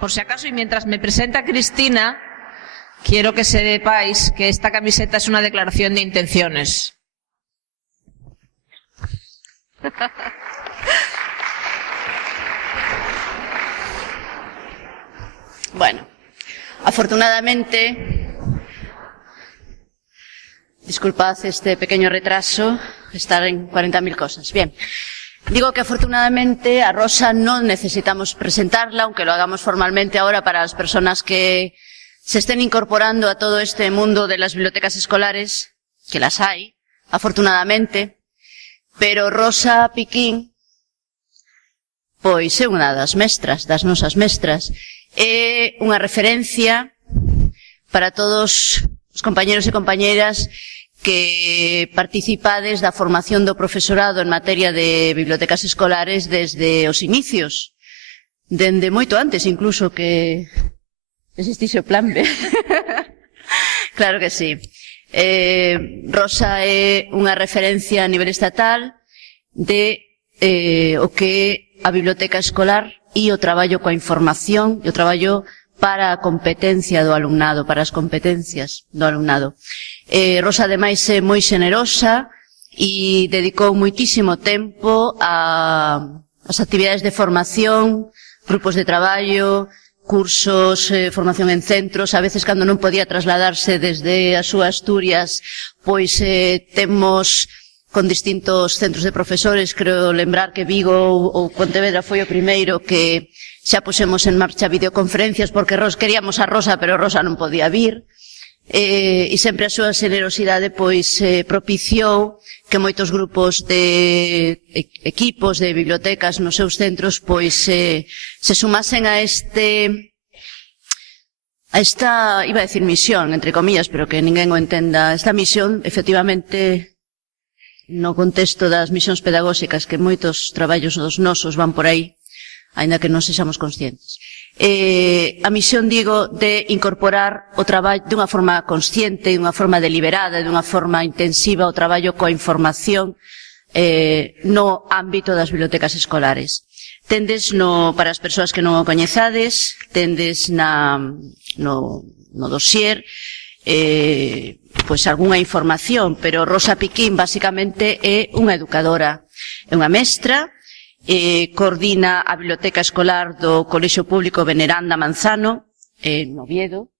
Por si acaso, y mientras me presenta Cristina, quiero que sepáis que esta camiseta es una declaración de intenciones. Bueno, afortunadamente, disculpad este pequeño retraso, estar en 40.000 cosas. Bien, digo que afortunadamente a Rosa no necesitamos presentarla, aunque lo hagamos formalmente ahora para las personas que se estén incorporando a todo este mundo de las bibliotecas escolares, que las hay, afortunadamente, pero Rosa Piquín, pois é unha das mestras, das nosas mestras, é unha referencia para todos os compañeros e compañeras que participades da formación do profesorado en materia de bibliotecas escolares desde os inicios, dende moito antes incluso que existise o plan B. Claro que sí. Rosa é unha referencia a nivel estatal de o que a biblioteca escolar e o traballo coa información e o traballo para a competencia do alumnado, para as competencias do alumnado. Rosa, ademais, é moi xenerosa e dedicou moitísimo tempo ás actividades de formación, grupos de traballo, cursos, formación en centros. A veces, cando non podía trasladarse desde a súa Asturias, pois temos con distintos centros de profesores, creo lembrar que Vigo ou Pontevedra foi o primeiro que xa pusemos en marcha videoconferencias porque queríamos a Rosa, pero Rosa non podía vir. E sempre a súa xenerosidade pois propiciou que moitos grupos de equipos de bibliotecas nos seus centros pois se sumasen a esta, iba a decir misión, entre comillas, pero que ninguén o entenda, esta misión, efectivamente, no contexto das misións pedagóxicas que moitos traballos dos nosos van por aí, aínda que non sexamos conscientes. A misión, digo, de incorporar o traballo dunha forma consciente, dunha forma deliberada, dunha forma intensiva o traballo coa información no ámbito das bibliotecas escolares. Tendes para as persoas que non o coñezades, tendes no dossier pois algunha información, pero Rosa Piquín basicamente é unha educadora, é unha mestra, coordina a biblioteca escolar do Colexio Público Veneranda Manzano, en Oviedo,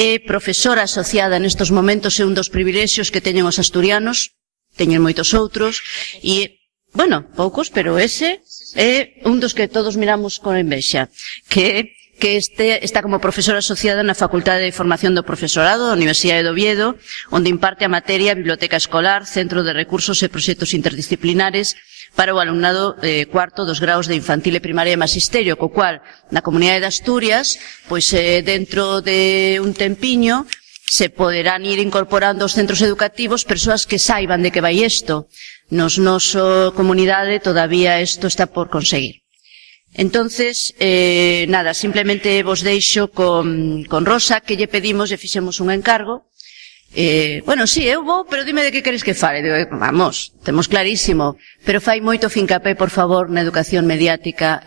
é profesora asociada nestes momentos, é un dos privilexios que teñen os asturianos, teñen moitos outros, e, bueno, poucos, pero ese é un dos que todos miramos con envexa, que está como profesora asociada na Facultade de Formación do Profesorado da Universidade de Oviedo, onde imparte a materia Biblioteca Escolar, Centro de Recursos e Proxectos Interdisciplinares para o alumnado cuarto dos graos de infantil e primaria e magisterio, co cual, na Comunidade de Asturias, pois dentro de un tempiño, se poderán ir incorporando aos centros educativos persoas que saiban de que vai isto. Nos nosa comunidade todavía isto está por conseguir. Entonces, nada, simplemente vos deixo con Rosa, que lle pedimos, lle fixemos un encargo. Bueno, sí, eu vou, pero dime de que queres que fale. Digo, vamos, temos clarísimo, pero fai moito fincapé, por favor, na educación mediática,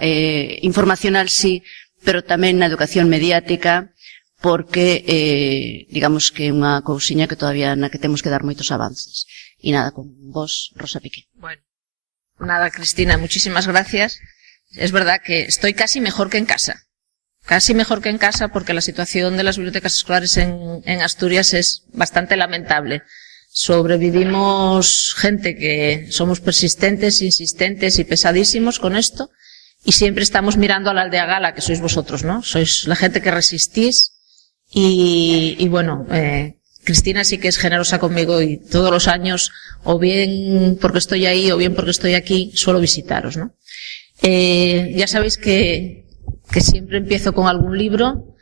informacional sí, pero tamén na educación mediática, porque, digamos que é unha cousiña que todavía na que temos que dar moitos avances. E nada, con vos, Rosa Piquín. Bueno, nada, Cristina, muchísimas gracias. Es verdad que estoy casi mejor que en casa. Casi mejor que en casa porque la situación de las bibliotecas escolares en Asturias es bastante lamentable. Sobrevivimos gente que somos persistentes, insistentes y pesadísimos con esto y siempre estamos mirando a la aldea gala, que sois vosotros, ¿no? Sois la gente que resistís y bueno, Cristina sí que es generosa conmigo y todos los años, o bien porque estoy ahí o bien porque estoy aquí, suelo visitaros, ¿no? Ya sabéis que siempre empiezo con algún libro.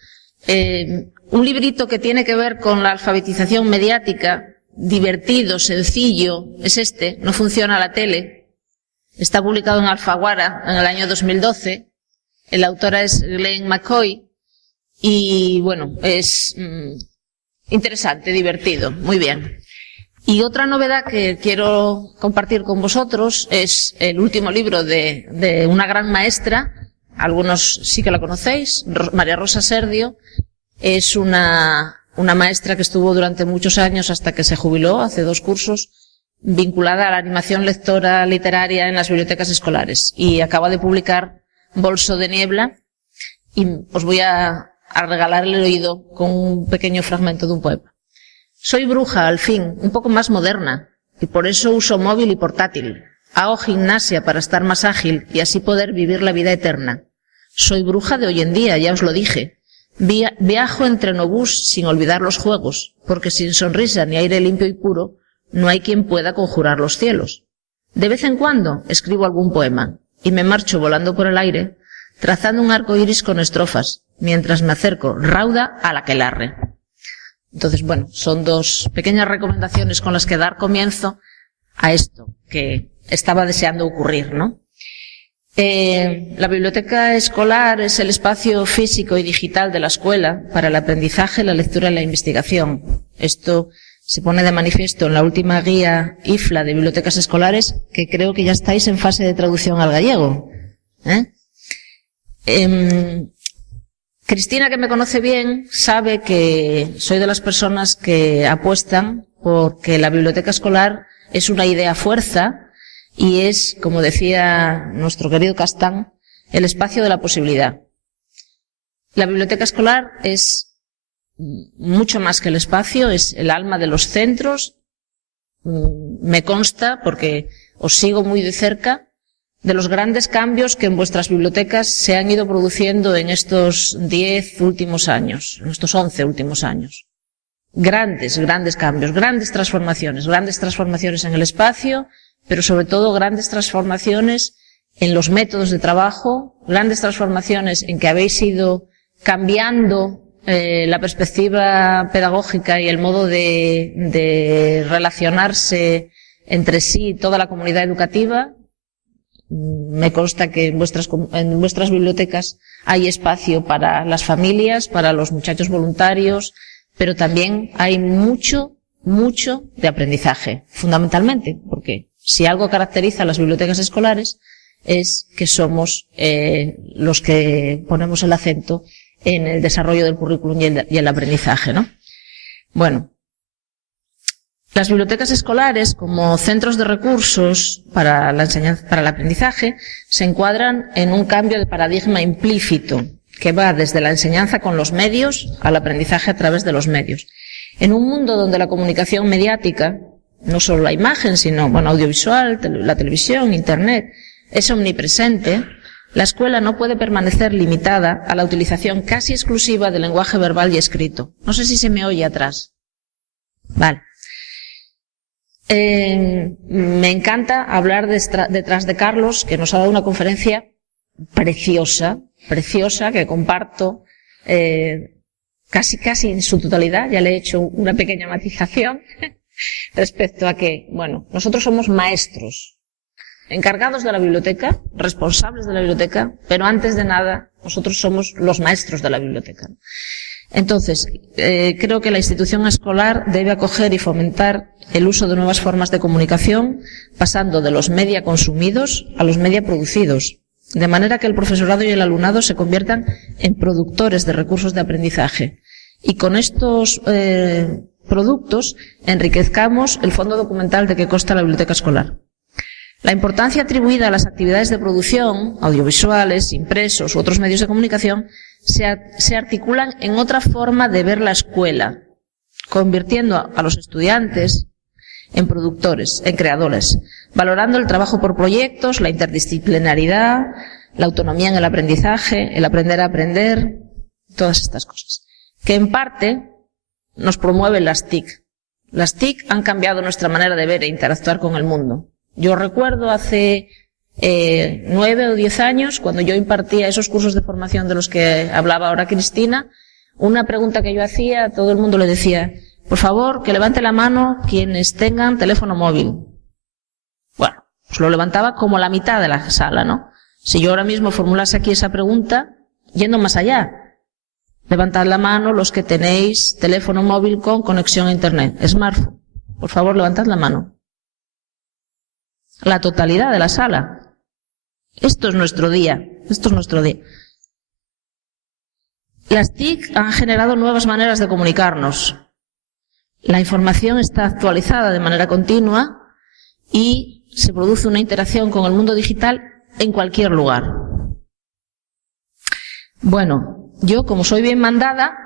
Un librito que tiene que ver con la alfabetización mediática, divertido, sencillo, es este, No funciona la tele. Está publicado en Alfaguara en el año 2012. La autora es Glenn McCoy. Y bueno, es interesante, divertido, muy bien. Y otra novedad que quiero compartir con vosotros es el último libro de una gran maestra, algunos sí que la conocéis, María Rosa Serdio, es una maestra que estuvo durante muchos años hasta que se jubiló, hace 2 cursos, vinculada a la animación lectora literaria en las bibliotecas escolares, y acaba de publicar Bolso de niebla, y os voy a regalar el oído con un pequeño fragmento de un poema. Soy bruja, al fin, un poco más moderna, y por eso uso móvil y portátil. Hago gimnasia para estar más ágil y así poder vivir la vida eterna. Soy bruja de hoy en día, ya os lo dije. Viajo en trenobús sin olvidar los juegos, porque sin sonrisa ni aire limpio y puro, no hay quien pueda conjurar los cielos. De vez en cuando escribo algún poema, y me marcho volando por el aire, trazando un arco iris con estrofas, mientras me acerco rauda a la aquelarre. Entonces, bueno, son 2 pequeñas recomendaciones con las que dar comienzo a esto que estaba deseando ocurrir, ¿no? La biblioteca escolar es el espacio físico y digital de la escuela para el aprendizaje, la lectura y la investigación. Esto se pone de manifiesto en la última guía IFLA de bibliotecas escolares, que creo que ya estáis en fase de traducción al gallego. Cristina, que me conoce bien, sabe que soy de las personas que apuestan porque la biblioteca escolar es una idea fuerza y es, como decía nuestro querido Castán, el espacio de la posibilidad. La biblioteca escolar es mucho más que el espacio, es el alma de los centros. Me consta, porque os sigo muy de cerca, de los grandes cambios que en vuestras bibliotecas se han ido produciendo en estos 10 últimos años, en estos 11 últimos años. Grandes cambios, grandes transformaciones en el espacio, pero sobre todo grandes transformaciones en los métodos de trabajo, grandes transformaciones en que habéis ido cambiando la perspectiva pedagógica y el modo de relacionarse entre sí toda la comunidad educativa. Me consta que en vuestras bibliotecas hay espacio para las familias, para los muchachos voluntarios, pero también hay mucho de aprendizaje, fundamentalmente, porque si algo caracteriza a las bibliotecas escolares es que somos los que ponemos el acento en el desarrollo del currículum y el aprendizaje, ¿no? Bueno, las bibliotecas escolares, como centros de recursos para la enseñanza, para el aprendizaje, se encuadran en un cambio de paradigma implícito que va desde la enseñanza con los medios al aprendizaje a través de los medios. En un mundo donde la comunicación mediática, no solo la imagen, sino audiovisual, la televisión, internet, es omnipresente, la escuela no puede permanecer limitada a la utilización casi exclusiva del lenguaje verbal y escrito. No sé si se me oye atrás. Vale. Me encanta hablar detrás de Carlos, que nos ha dado una conferencia preciosa, que comparto casi en su totalidad. Ya le he hecho una pequeña matización respecto a que, nosotros somos maestros, encargados de la biblioteca, responsables de la biblioteca, pero antes de nada, nosotros somos los maestros de la biblioteca. Entonces, creo que la institución escolar debe acoger y fomentar el uso de nuevas formas de comunicación, pasando de los media consumidos a los media producidos, de manera que el profesorado y el alumnado se conviertan en productores de recursos de aprendizaje. Y con estos productos enriquezcamos el fondo documental de que consta la biblioteca escolar. La importancia atribuida a las actividades de producción, audiovisuales, impresos u otros medios de comunicación, se articulan en otra forma de ver la escuela, convirtiendo a los estudiantes en productores, en creadores, valorando el trabajo por proyectos, la interdisciplinaridad, la autonomía en el aprendizaje, el aprender a aprender, todas estas cosas, que en parte nos promueven las TIC. Las TIC han cambiado nuestra manera de ver e interactuar con el mundo. Yo recuerdo hace 9 o 10 años, cuando yo impartía esos cursos de formación de los que hablaba ahora Cristina, una pregunta que yo hacía, a todo el mundo le decía, por favor, que levante la mano quienes tengan teléfono móvil. Bueno, pues lo levantaba como la mitad de la sala, ¿no? Si yo ahora mismo formulase aquí esa pregunta, yendo más allá, levantad la mano los que tenéis teléfono móvil con conexión a internet, smartphone. Por favor, levantad la mano. La totalidad de la sala. Esto es nuestro día. Esto es nuestro día. Las TIC han generado nuevas maneras de comunicarnos. La información está actualizada de manera continua y se produce una interacción con el mundo digital en cualquier lugar. Bueno, yo como soy bien mandada,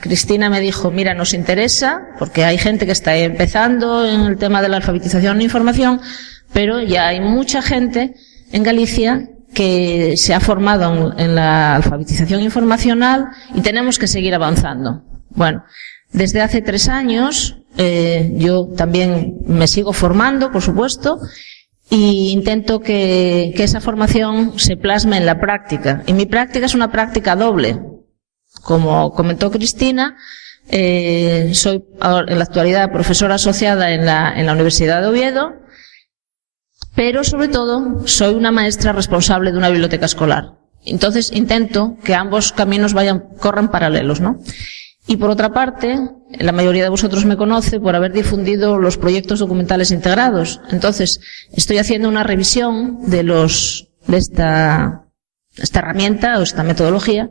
Cristina me dijo, mira, nos interesa, porque hay gente que está empezando en el tema de la alfabetización e información, pero ya hay mucha gente en Galicia que se ha formado en la alfabetización informacional y tenemos que seguir avanzando. Bueno, desde hace 3 años yo también me sigo formando, por supuesto, y intento que esa formación se plasme en la práctica. Y mi práctica es una práctica doble. Como comentó Cristina, soy en la actualidad profesora asociada en la Universidad de Oviedo, pero sobre todo soy una maestra responsable de una biblioteca escolar. Entonces intento que ambos caminos corran paralelos, ¿no? Y por otra parte, la mayoría de vosotros me conoce por haber difundido los proyectos documentales integrados. Entonces, estoy haciendo una revisión de esta herramienta o esta metodología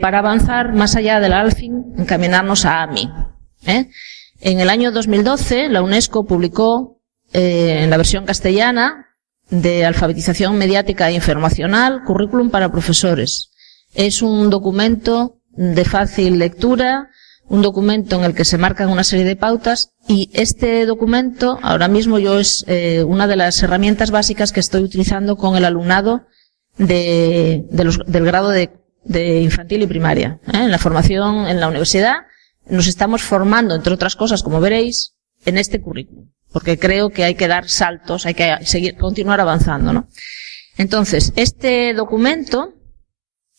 para avanzar más allá del ALFIN, encaminarnos a AMI. En el año 2012, la UNESCO publicó en la versión castellana de alfabetización mediática e informacional, currículum para profesores. Es un documento de fácil lectura, un documento en el que se marcan una serie de pautas, y este documento ahora mismo yo es una de las herramientas básicas que estoy utilizando con el alumnado del grado de infantil y primaria. En la formación en la universidad nos estamos formando, entre otras cosas, como veréis, en este currículum, porque creo que hay que dar saltos, hay que continuar avanzando, ¿no? Entonces, este documento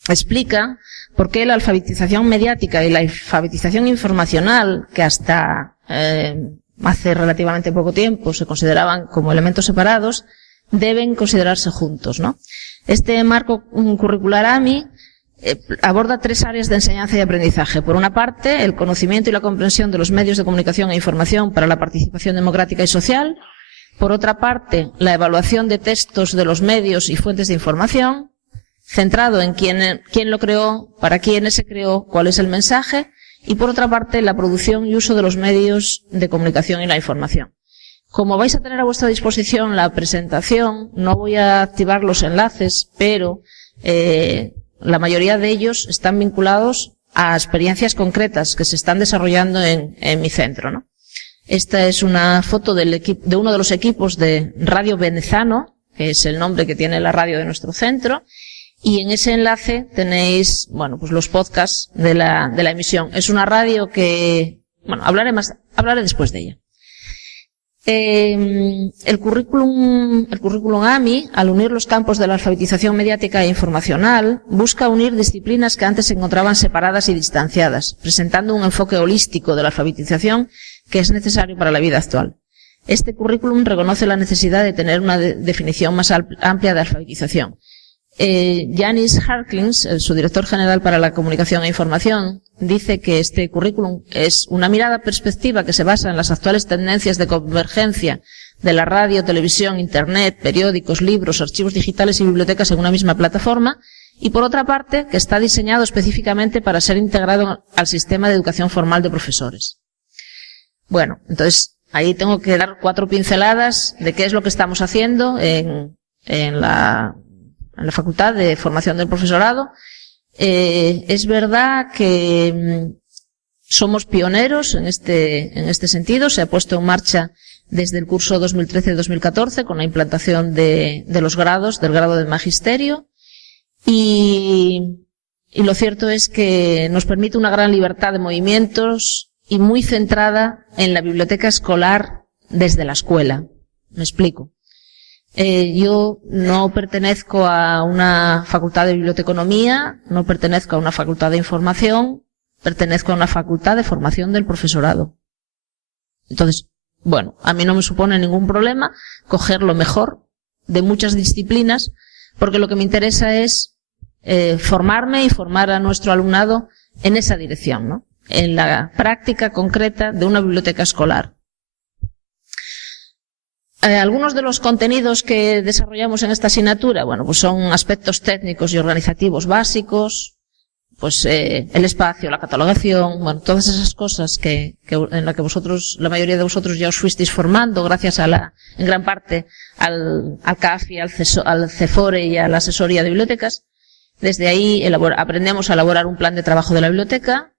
explica por qué la alfabetización mediática y la alfabetización informacional, que hasta hace relativamente poco tiempo se consideraban como elementos separados, deben considerarse juntos, ¿no? Este marco curricular AMI aborda 3 áreas de enseñanza y aprendizaje. Por una parte, el conocimiento y la comprensión de los medios de comunicación e información para la participación democrática y social. Por otra parte, la evaluación de textos de los medios y fuentes de información, centrado en quién lo creó, para quiénes se creó, cuál es el mensaje. Y por otra parte, la producción y uso de los medios de comunicación y la información. Como vais a tener a vuestra disposición la presentación, no voy a activar los enlaces, pero la mayoría de ellos están vinculados a experiencias concretas que se están desarrollando en mi centro, ¿no? Esta es una foto de uno de los equipos de Radio Venezano, que es el nombre que tiene la radio de nuestro centro, y en ese enlace tenéis, bueno, pues los podcasts de la emisión. Es una radio que, bueno, hablaré después de ella. El currículum AMI, al unir los campos de la alfabetización mediática e informacional, busca unir disciplinas que antes se encontraban separadas y distanciadas, presentando un enfoque holístico de la alfabetización que es necesario para la vida actual. Este currículum reconoce la necesidad de tener una definición más amplia de alfabetización. Yanis Harklins, su director general para la comunicación e información, dice que este currículum es una mirada perspectiva que se basa en las actuales tendencias de convergencia de la radio, televisión, internet, periódicos, libros, archivos digitales y bibliotecas en una misma plataforma, y por otra parte, que está diseñado específicamente para ser integrado al sistema de educación formal de profesores. Bueno, entonces ahí tengo que dar 4 pinceladas de qué es lo que estamos haciendo en la Facultad de Formación del Profesorado. Es verdad que somos pioneros en este sentido. Se ha puesto en marcha desde el curso 2013-2014 con la implantación de los grados, del grado de magisterio. Y lo cierto es que nos permite una gran libertad de movimientos y muy centrada en la biblioteca escolar desde la escuela. Me explico. Yo no pertenezco a una facultad de biblioteconomía, no pertenezco a una facultad de información, pertenezco a una facultad de formación del profesorado. Entonces, bueno, a mí no me supone ningún problema coger lo mejor de muchas disciplinas, porque lo que me interesa es formarme y formar a nuestro alumnado en esa dirección, ¿no? En la práctica concreta de una biblioteca escolar. Algunos de los contenidos que desarrollamos en esta asignatura, bueno, pues son aspectos técnicos y organizativos básicos, pues el espacio, la catalogación, bueno, todas esas cosas en las que vosotros, la mayoría de vosotros ya os fuisteis formando gracias a en gran parte al CAFI, al CEFORE y a la asesoría de bibliotecas. Desde ahí aprendemos a elaborar un plan de trabajo de la biblioteca,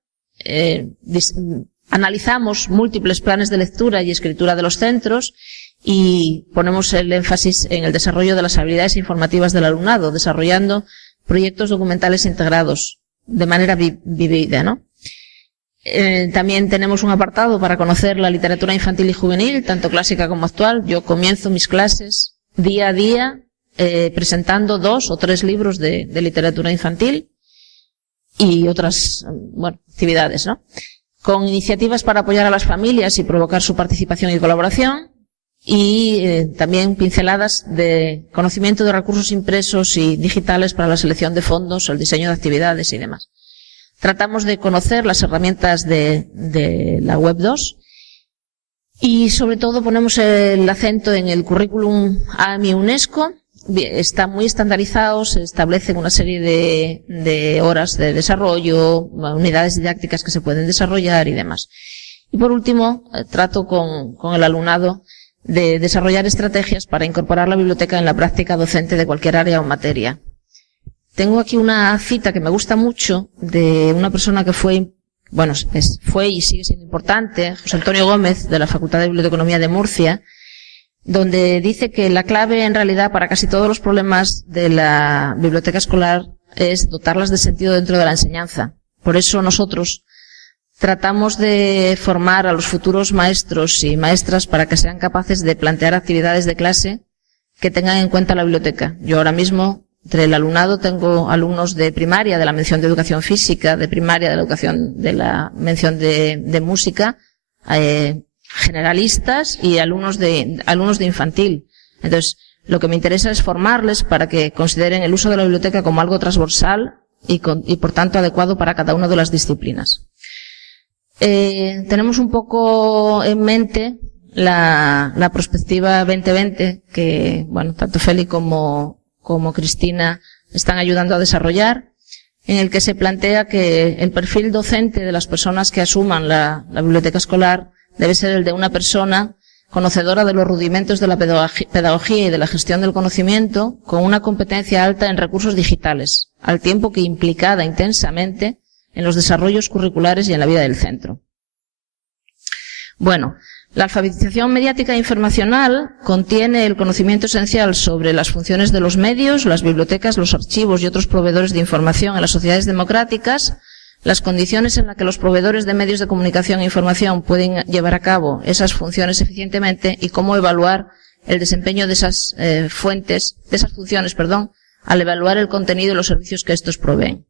analizamos múltiples planes de lectura y escritura de los centros y ponemos el énfasis en el desarrollo de las habilidades informativas del alumnado, desarrollando proyectos documentales integrados de manera vivida, ¿no? También tenemos un apartado para conocer la literatura infantil y juvenil, tanto clásica como actual. Yo comienzo mis clases día a día presentando 2 o 3 libros de literatura infantil y otras, bueno, actividades, ¿no? Con iniciativas para apoyar a las familias y provocar su participación y colaboración, y también pinceladas de conocimiento de recursos impresos y digitales para la selección de fondos, el diseño de actividades y demás. Tratamos de conocer las herramientas de la Web 2 y sobre todo ponemos el acento en el currículum AMI UNESCO. Está muy estandarizado, se establecen una serie de horas de desarrollo, unidades didácticas que se pueden desarrollar y demás. Y por último, trato con el alumnado de desarrollar estrategias para incorporar la biblioteca en la práctica docente de cualquier área o materia. Tengo aquí una cita que me gusta mucho de una persona que fue y sigue siendo importante, José Antonio Gómez, de la Facultad de Biblioteconomía de Murcia, donde dice que la clave en realidad para casi todos los problemas de la biblioteca escolar es dotarlas de sentido dentro de la enseñanza. Por eso nosotros tratamos de formar a los futuros maestros y maestras para que sean capaces de plantear actividades de clase que tengan en cuenta la biblioteca. Yo ahora mismo, entre el alumnado, tengo alumnos de primaria, de la mención de educación física, de primaria, de la mención de música, generalistas y alumnos de infantil. Entonces, lo que me interesa es formarles para que consideren el uso de la biblioteca como algo transversal y por tanto adecuado para cada una de las disciplinas. Tenemos un poco en mente la perspectiva 2020 que, bueno, tanto Feli como Cristina están ayudando a desarrollar, en el que se plantea que el perfil docente de las personas que asuman la biblioteca escolar debe ser el de una persona conocedora de los rudimentos de la pedagogía y de la gestión del conocimiento, con una competencia alta en recursos digitales, al tiempo que implicada intensamente en los desarrollos curriculares y en la vida del centro. Bueno, la alfabetización mediática e informacional contiene el conocimiento esencial sobre las funciones de los medios, las bibliotecas, los archivos y otros proveedores de información en las sociedades democráticas, las condiciones en las que los proveedores de medios de comunicación e información pueden llevar a cabo esas funciones eficientemente y cómo evaluar el desempeño de esas funciones, al evaluar el contenido y los servicios que estos proveen.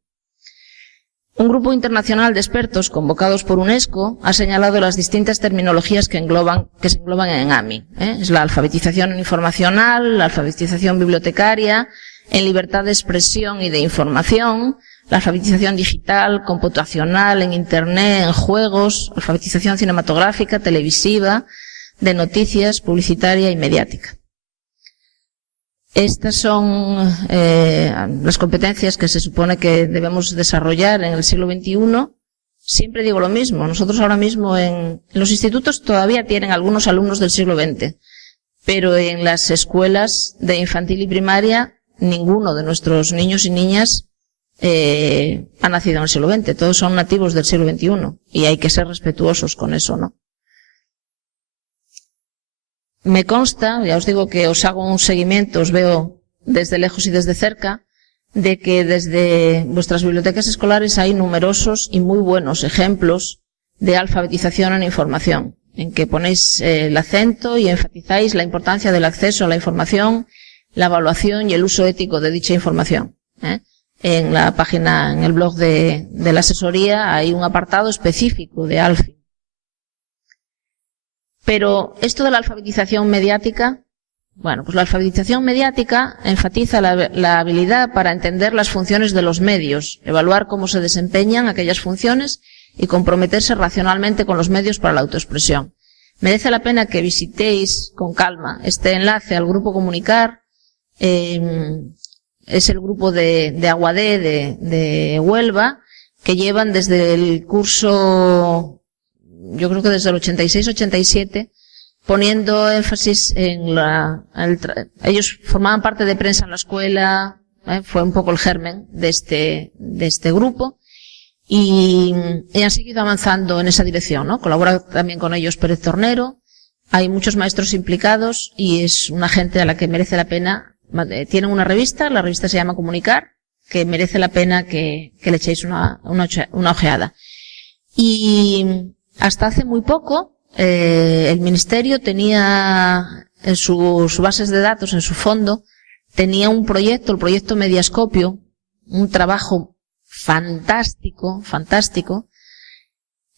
Un grupo internacional de expertos convocados por UNESCO ha señalado las distintas terminologías que se engloban en AMI. Es la alfabetización informacional, la alfabetización bibliotecaria, en libertad de expresión y de información, la alfabetización digital, computacional, en Internet, en juegos, alfabetización cinematográfica, televisiva, de noticias, publicitaria y mediática. Estas son las competencias que se supone que debemos desarrollar en el siglo XXI. Siempre digo lo mismo. Nosotros ahora mismo en los institutos todavía tienen algunos alumnos del siglo XX, pero en las escuelas de infantil y primaria ninguno de nuestros niños y niñas ha nacido en el siglo XX. Todos son nativos del siglo XXI y hay que ser respetuosos con eso, ¿no? Me consta, ya os digo que os hago un seguimiento, os veo desde lejos y desde cerca, de que desde vuestras bibliotecas escolares hay numerosos y muy buenos ejemplos de alfabetización en información, en que ponéis el acento y enfatizáis la importancia del acceso a la información, la evaluación y el uso ético de dicha información. En la página, en el blog de la asesoría hay un apartado específico de ALFI. Pero esto de la alfabetización mediática, bueno, pues la alfabetización mediática enfatiza la habilidad para entender las funciones de los medios, evaluar cómo se desempeñan aquellas funciones y comprometerse racionalmente con los medios para la autoexpresión. Merece la pena que visitéis con calma este enlace al grupo Comunicar. Es el grupo de Aguadé de Huelva, que llevan desde el curso, yo creo que desde el 86-87, poniendo énfasis en ellos formaban parte de Prensa en la Escuela, fue un poco el germen de este grupo, y han seguido avanzando en esa dirección, ¿no? Colabora también con ellos Pérez Tornero, hay muchos maestros implicados y es una gente a la que merece la pena. Tienen una revista, la revista se llama Comunicar, que merece la pena que le echéis una ojeada. Y hasta hace muy poco, el Ministerio tenía en sus bases de datos, en su fondo, tenía un proyecto, el proyecto Mediascopio, un trabajo fantástico,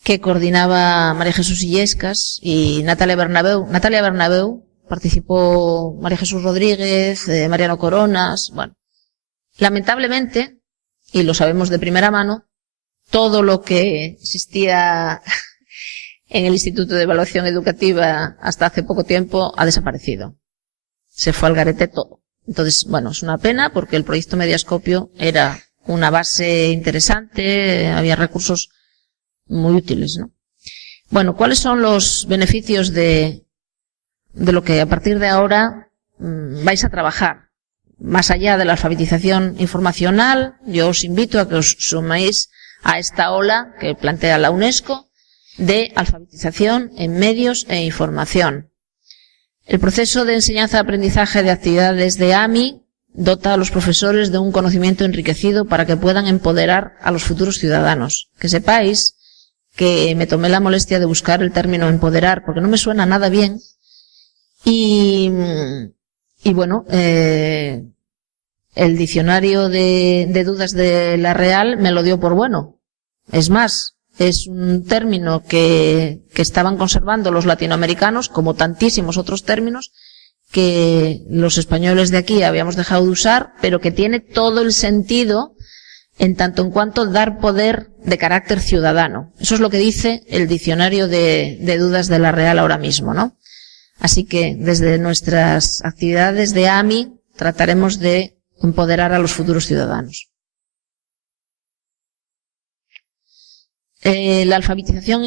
que coordinaba María Jesús Illescas y Natalia Bernabeu, participó María Jesús Rodríguez, Mariano Coronas, bueno. Lamentablemente, y lo sabemos de primera mano, todo lo que existía en el Instituto de Evaluación Educativa hasta hace poco tiempo ha desaparecido. Se fue al garete todo. Entonces, bueno, es una pena porque el proyecto Mediascopio era una base interesante, había recursos muy útiles, ¿no? Bueno, ¿cuáles son los beneficios de lo que a partir de ahora vais a trabajar? Más allá de la alfabetización informacional, yo os invito a que os suméis a esta ola que plantea la UNESCO de alfabetización en medios e información. El proceso de enseñanza-aprendizaje de actividades de AMI dota a los profesores de un conocimiento enriquecido para que puedan empoderar a los futuros ciudadanos. Que sepáis que me tomé la molestia de buscar el término empoderar porque no me suena nada bien. Y bueno, el diccionario de dudas de la Real me lo dio por bueno. Es más, es un término que estaban conservando los latinoamericanos, como tantísimos otros términos, que los españoles de aquí habíamos dejado de usar, pero que tiene todo el sentido en tanto en cuanto dar poder de carácter ciudadano. Eso es lo que dice el diccionario de dudas de la Real ahora mismo, ¿no? Así que desde nuestras actividades de AMI trataremos de empoderar a los futuros ciudadanos. La alfabetización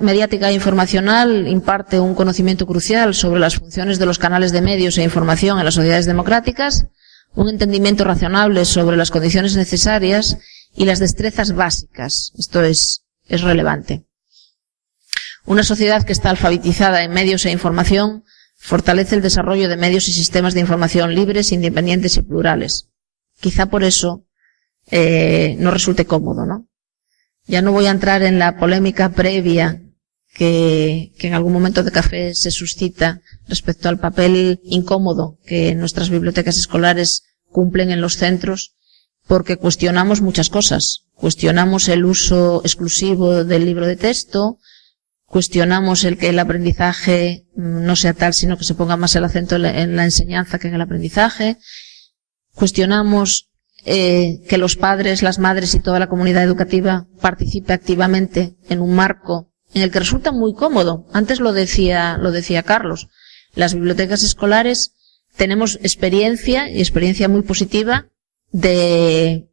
mediática e informacional imparte un conocimiento crucial sobre las funciones de los canales de medios e información en las sociedades democráticas, un entendimiento razonable sobre las condiciones necesarias y las destrezas básicas. Esto es relevante. Una sociedad que está alfabetizada en medios e información fortalece el desarrollo de medios y sistemas de información libres, independientes y plurales. Quizá por eso no resulte cómodo, ¿no? Ya no voy a entrar en la polémica previa que en algún momento de café se suscita respecto al papel incómodo que nuestras bibliotecas escolares cumplen en los centros, porque cuestionamos muchas cosas. Cuestionamos el uso exclusivo del libro de texto, cuestionamos el que el aprendizaje no sea tal, sino que se ponga más el acento en la enseñanza que en el aprendizaje. Cuestionamos que los padres, las madres y toda la comunidad educativa participe activamente en un marco en el que resulta muy cómodo. Antes lo decía Carlos. Las bibliotecas escolares tenemos experiencia, y experiencia muy positiva, de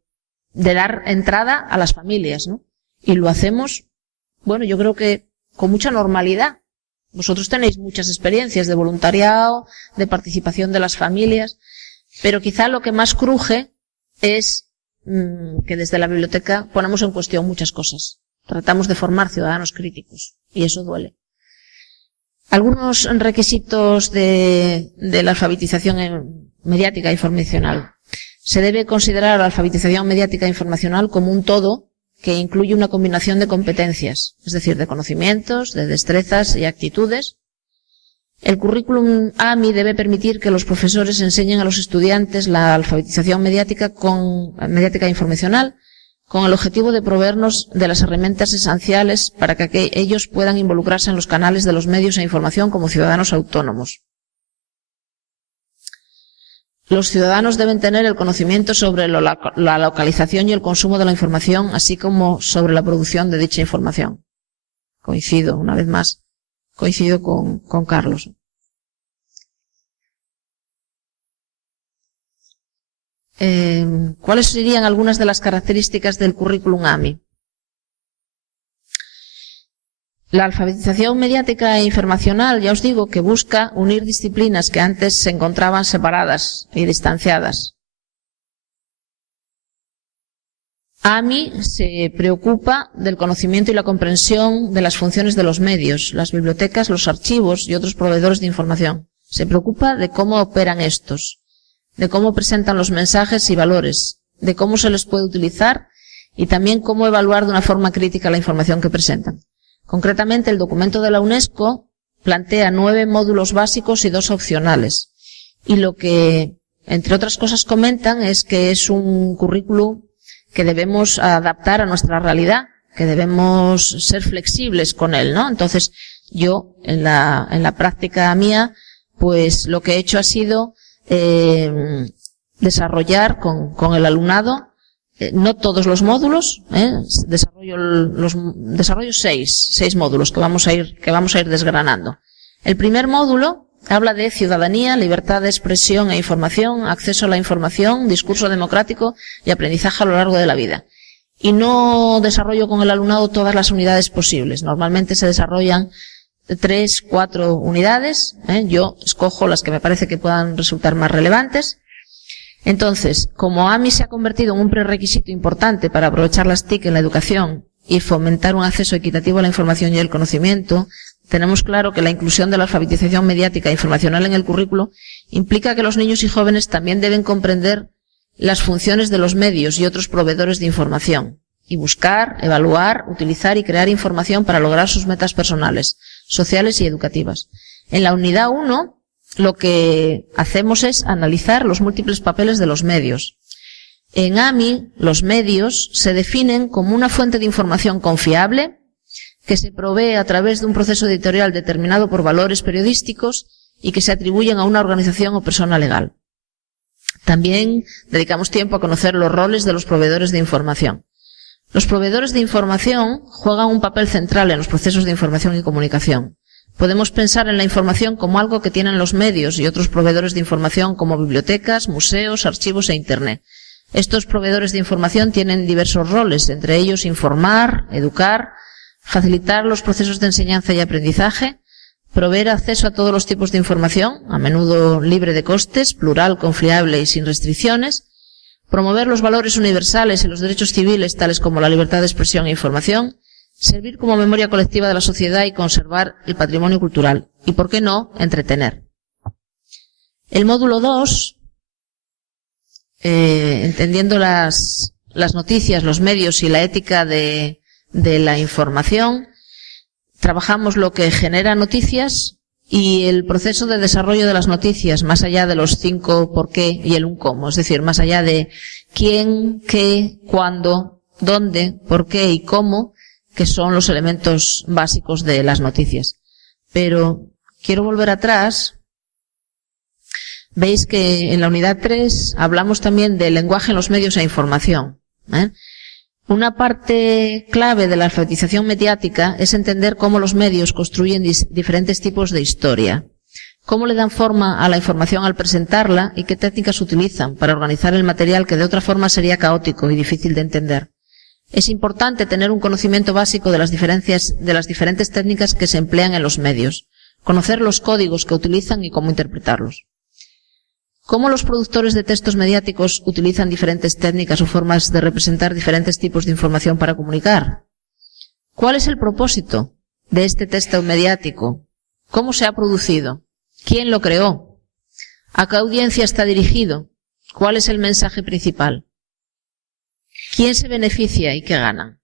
dar entrada a las familias, ¿no? Y lo hacemos, bueno, yo creo que con mucha normalidad. Vosotros tenéis muchas experiencias de voluntariado, de participación de las familias, pero quizá lo que más cruje es que desde la biblioteca ponemos en cuestión muchas cosas. Tratamos de formar ciudadanos críticos, y eso duele. Algunos requisitos de la alfabetización mediática e informacional. Se debe considerar la alfabetización mediática e informacional como un todo que incluye una combinación de competencias, es decir, de conocimientos, de destrezas y actitudes. El currículum AMI debe permitir que los profesores enseñen a los estudiantes la alfabetización mediática e informacional con el objetivo de proveernos de las herramientas esenciales para que ellos puedan involucrarse en los canales de los medios e información como ciudadanos autónomos. Los ciudadanos deben tener el conocimiento sobre la localización y el consumo de la información, así como sobre la producción de dicha información. Coincido, una vez más, coincido con Carlos. ¿Cuáles serían algunas de las características del currículum AMI? La alfabetización mediática e informacional, ya os digo, que busca unir disciplinas que antes se encontraban separadas y distanciadas. AMI se preocupa del conocimiento y la comprensión de las funciones de los medios, las bibliotecas, los archivos y otros proveedores de información. Se preocupa de cómo operan estos, de cómo presentan los mensajes y valores, de cómo se les puede utilizar y también cómo evaluar de una forma crítica la información que presentan. Concretamente, el documento de la UNESCO plantea 9 módulos básicos y 2 opcionales. Y lo que, entre otras cosas, comentan es que es un currículum que debemos adaptar a nuestra realidad, que debemos ser flexibles con él, ¿no? Entonces, yo, en la práctica mía, pues lo que he hecho ha sido desarrollar con el alumnado no todos los módulos, desarrollo 6 módulos que vamos a ir desgranando. El primer módulo habla de ciudadanía, libertad de expresión e información, acceso a la información, discurso democrático y aprendizaje a lo largo de la vida. Y no desarrollo con el alumnado todas las unidades posibles. Normalmente se desarrollan 3, 4 unidades. Yo escojo las que me parece que puedan resultar más relevantes. Entonces, como AMI se ha convertido en un prerequisito importante para aprovechar las TIC en la educación y fomentar un acceso equitativo a la información y el conocimiento, tenemos claro que la inclusión de la alfabetización mediática e informacional en el currículo implica que los niños y jóvenes también deben comprender las funciones de los medios y otros proveedores de información y buscar, evaluar, utilizar y crear información para lograr sus metas personales, sociales y educativas. En la unidad 1, lo que hacemos es analizar los múltiples papeles de los medios. En AMI, los medios se definen como una fuente de información confiable que se provee a través de un proceso editorial determinado por valores periodísticos y que se atribuyen a una organización o persona legal. También dedicamos tiempo a conocer los roles de los proveedores de información. Los proveedores de información juegan un papel central en los procesos de información y comunicación. Podemos pensar en la información como algo que tienen los medios y otros proveedores de información como bibliotecas, museos, archivos e Internet. Estos proveedores de información tienen diversos roles, entre ellos informar, educar, facilitar los procesos de enseñanza y aprendizaje, proveer acceso a todos los tipos de información, a menudo libre de costes, plural, confiable y sin restricciones, promover los valores universales y los derechos civiles tales como la libertad de expresión e información, servir como memoria colectiva de la sociedad y conservar el patrimonio cultural. Y, ¿por qué no?, entretener. El módulo 2, entendiendo las noticias, los medios y la ética de la información, trabajamos lo que genera noticias y el proceso de desarrollo de las noticias, más allá de los 5 por qué y el un cómo, es decir, más allá de quién, qué, cuándo, dónde, por qué y cómo, que son los elementos básicos de las noticias. Pero quiero volver atrás. Veis que en la unidad 3 hablamos también del lenguaje en los medios e información. Una parte clave de la alfabetización mediática es entender cómo los medios construyen diferentes tipos de historia, cómo le dan forma a la información al presentarla y qué técnicas utilizan para organizar el material que de otra forma sería caótico y difícil de entender. Es importante tener un conocimiento básico de las diferentes técnicas que se emplean en los medios, conocer los códigos que utilizan y cómo interpretarlos. ¿Cómo los productores de textos mediáticos utilizan diferentes técnicas o formas de representar diferentes tipos de información para comunicar? ¿Cuál es el propósito de este texto mediático? ¿Cómo se ha producido? ¿Quién lo creó? ¿A qué audiencia está dirigido? ¿Cuál es el mensaje principal? ¿Quién se beneficia y qué gana?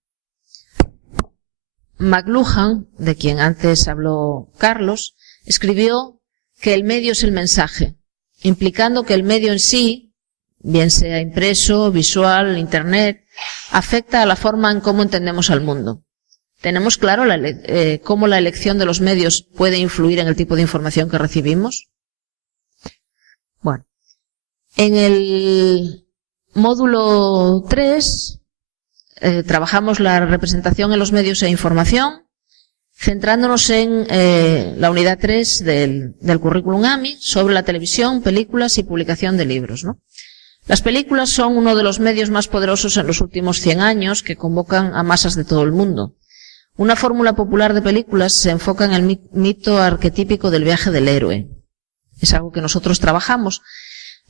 McLuhan, de quien antes habló Carlos, escribió que el medio es el mensaje, implicando que el medio en sí, bien sea impreso, visual, Internet, afecta a la forma en cómo entendemos al mundo. ¿Tenemos claro cómo la elección de los medios puede influir en el tipo de información que recibimos? Bueno, en el módulo 3 trabajamos la representación en los medios e información, centrándonos en la unidad 3 del currículum AMI sobre la televisión, películas y publicación de libros, ¿no? Las películas son uno de los medios más poderosos en los últimos 100 años que convocan a masas de todo el mundo. Una fórmula popular de películas se enfoca en el mito arquetípico del viaje del héroe. Es algo que nosotros trabajamos.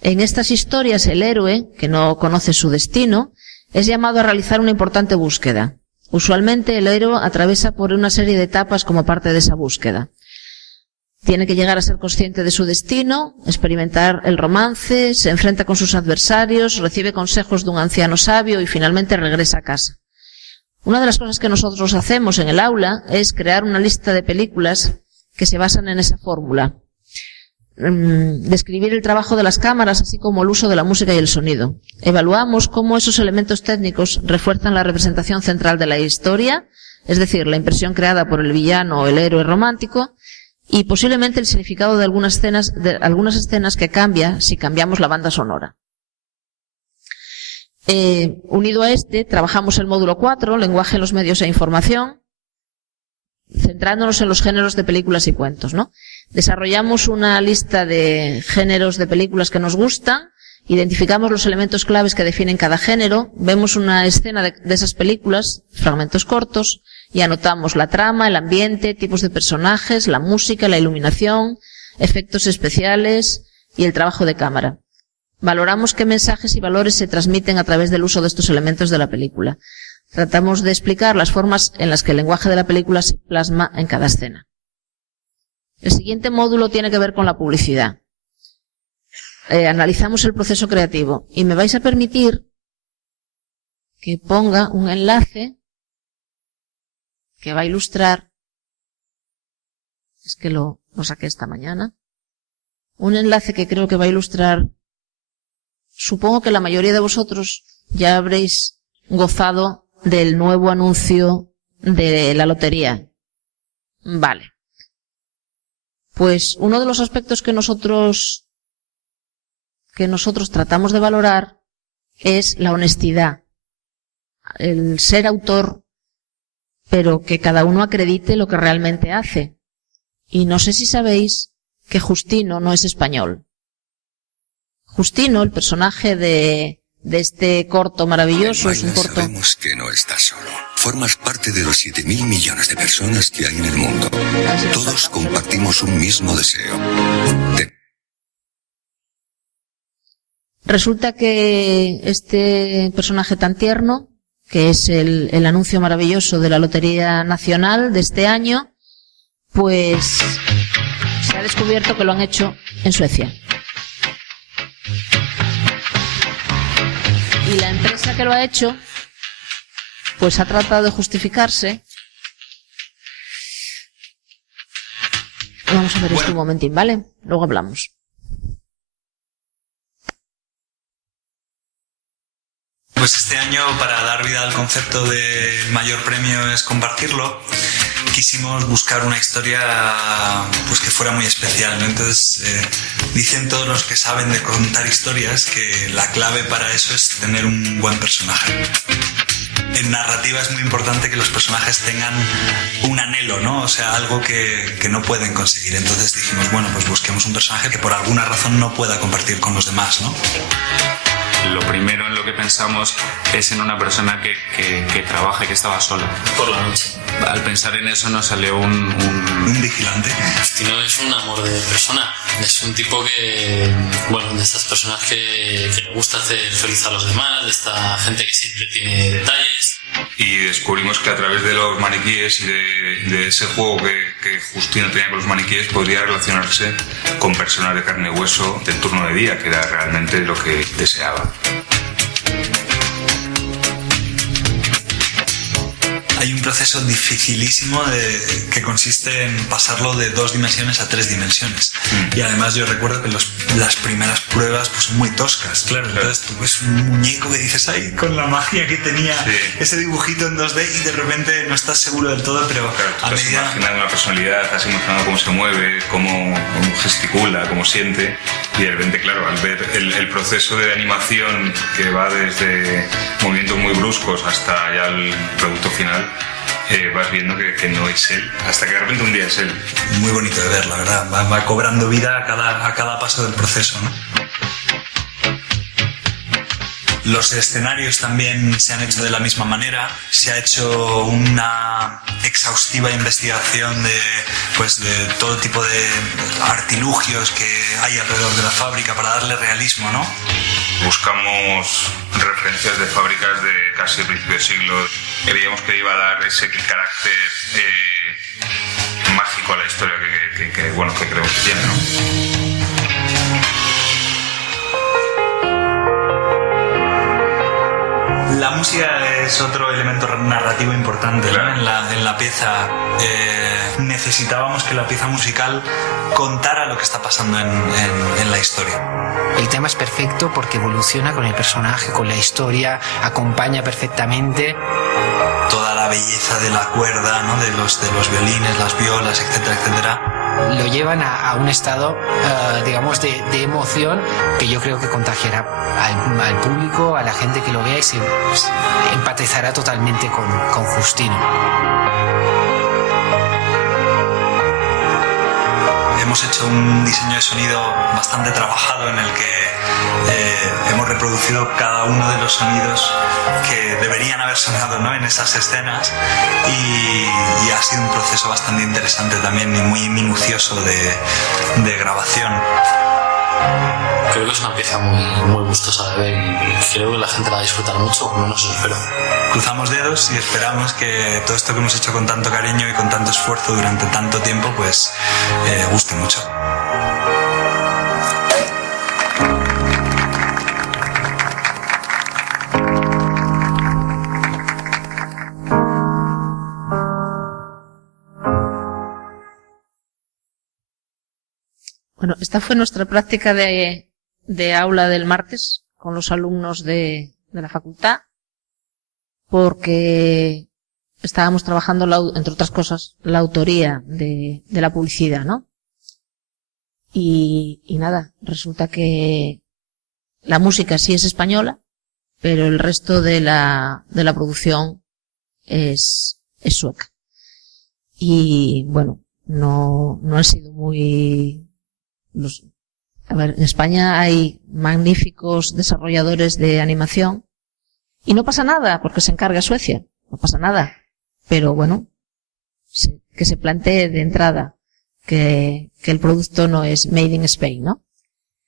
En estas historias, el héroe, que no conoce su destino, es llamado a realizar una importante búsqueda. Usualmente el héroe atraviesa por una serie de etapas como parte de esa búsqueda. Tiene que llegar a ser consciente de su destino, experimentar el romance, se enfrenta con sus adversarios, recibe consejos de un anciano sabio y finalmente regresa a casa. Una de las cosas que nosotros hacemos en el aula es crear una lista de películas que se basan en esa fórmula. Describir el trabajo de las cámaras, así como el uso de la música y el sonido. Evaluamos cómo esos elementos técnicos refuerzan la representación central de la historia, es decir, la impresión creada por el villano o el héroe romántico, y posiblemente el significado de algunas escenas que cambia si cambiamos la banda sonora. Unido a este, trabajamos el módulo 4, lenguaje en los medios e información, centrándonos en los géneros de películas y cuentos, ¿no? Desarrollamos una lista de géneros de películas que nos gustan, identificamos los elementos claves que definen cada género, vemos una escena de esas películas, fragmentos cortos, y anotamos la trama, el ambiente, tipos de personajes, la música, la iluminación, efectos especiales y el trabajo de cámara. Valoramos qué mensajes y valores se transmiten a través del uso de estos elementos de la película. Tratamos de explicar las formas en las que el lenguaje de la película se plasma en cada escena. El siguiente módulo tiene que ver con la publicidad. Analizamos el proceso creativo y me vais a permitir que ponga un enlace que va a ilustrar, es que lo saqué esta mañana, un enlace que creo que va a ilustrar, supongo que la mayoría de vosotros ya habréis gozado del nuevo anuncio de la lotería. Vale. Pues uno de los aspectos que nosotros tratamos de valorar es la honestidad, el ser autor, pero que cada uno acredite lo que realmente hace. Y no sé si sabéis que Justino no es español. Justino, el personaje de este corto maravilloso, es un corto... Sabemos que no estás solo. Formas parte de los 7.000 millones de personas que hay en el mundo. Todos compartimos un mismo deseo. Resulta que este personaje tan tierno, que es el anuncio maravilloso de la Lotería Nacional de este año, pues se ha descubierto que lo han hecho en Suecia. Y la empresa que lo ha hecho, pues ha tratado de justificarse. Vamos a ver esto un momentín, ¿vale? Luego hablamos. Pues este año, para dar vida al concepto de mayor premio es compartirlo, quisimos buscar una historia pues que fuera muy especial, ¿no? Entonces dicen todos los que saben de contar historias que la clave para eso es tener un buen personaje. En narrativa es muy importante que los personajes tengan un anhelo, ¿no? O sea, algo que no pueden conseguir. Entonces dijimos, bueno, pues busquemos un personaje que por alguna razón no pueda compartir con los demás, ¿no? Lo primero en lo que pensamos es en una persona que trabaja y que estaba sola por la noche. Al pensar en eso nos salió un vigilante. Justino es un amor de persona. Es un tipo que, bueno, de estas personas que le gusta hacer feliz a los demás, de esta gente que siempre tiene detalles. Y descubrimos que a través de los maniquíes y de ese juego que Justino tenía con los maniquíes podría relacionarse con personas de carne y hueso del turno de día, que era realmente lo que deseaba. Hay un proceso dificilísimo que consiste en pasarlo de 2 dimensiones a 3 dimensiones. Y además yo recuerdo que las primeras pruebas pues son muy toscas, claro. Entonces tú ves un muñeco que dices, ay, con la magia que tenía ese dibujito en 2D y de repente no estás seguro del todo, pero claro, a medida... Estás imaginando una personalidad, estás imaginando cómo se mueve, cómo gesticula, cómo siente, y de repente, claro, al ver el proceso de animación que va desde movimientos muy bruscos hasta ya el producto final, vas viendo que no es él, hasta que de repente un día es él. Muy bonito de ver, la verdad. Va cobrando vida a cada paso del proceso, ¿no? Los escenarios también se han hecho de la misma manera. Se ha hecho una exhaustiva investigación de todo tipo de artilugios que hay alrededor de la fábrica para darle realismo, ¿no? Buscamos referencias de fábricas de casi el principio del siglo. Veíamos que iba a dar ese carácter mágico a la historia que creemos que tiene, ¿no? La música es otro elemento narrativo importante, ¿no? En la pieza. Necesitábamos que la pieza musical contara lo que está pasando en la historia. El tema es perfecto porque evoluciona con el personaje, con la historia, acompaña perfectamente. Toda la belleza de la cuerda, ¿no? de los violines, las violas, etcétera, etcétera. Lo llevan a un estado, digamos, de emoción que yo creo que contagiará al público, a la gente que lo vea y se empatizará totalmente con Justino. Hemos hecho un diseño de sonido bastante trabajado en el que hemos reproducido cada uno de los sonidos que deberían haber sonado, ¿no? En esas escenas y ha sido un proceso bastante interesante también y muy minucioso de grabación. Creo que es una pieza muy gustosa de ver y creo que la gente la va a disfrutar mucho, como no se lo espero. Cruzamos dedos y esperamos que todo esto que hemos hecho con tanto cariño y con tanto esfuerzo durante tanto tiempo pues guste mucho. Bueno, esta fue nuestra práctica de aula del martes con los alumnos de la facultad, porque estábamos trabajando, entre otras cosas, la autoría de la publicidad, ¿no? Y nada, resulta que la música sí es española, pero el resto de la producción es sueca. Y bueno, no ha sido muy... en España hay magníficos desarrolladores de animación y no pasa nada porque se encarga Suecia, no pasa nada. Pero bueno, que se plantee de entrada que el producto no es made in Spain, ¿no?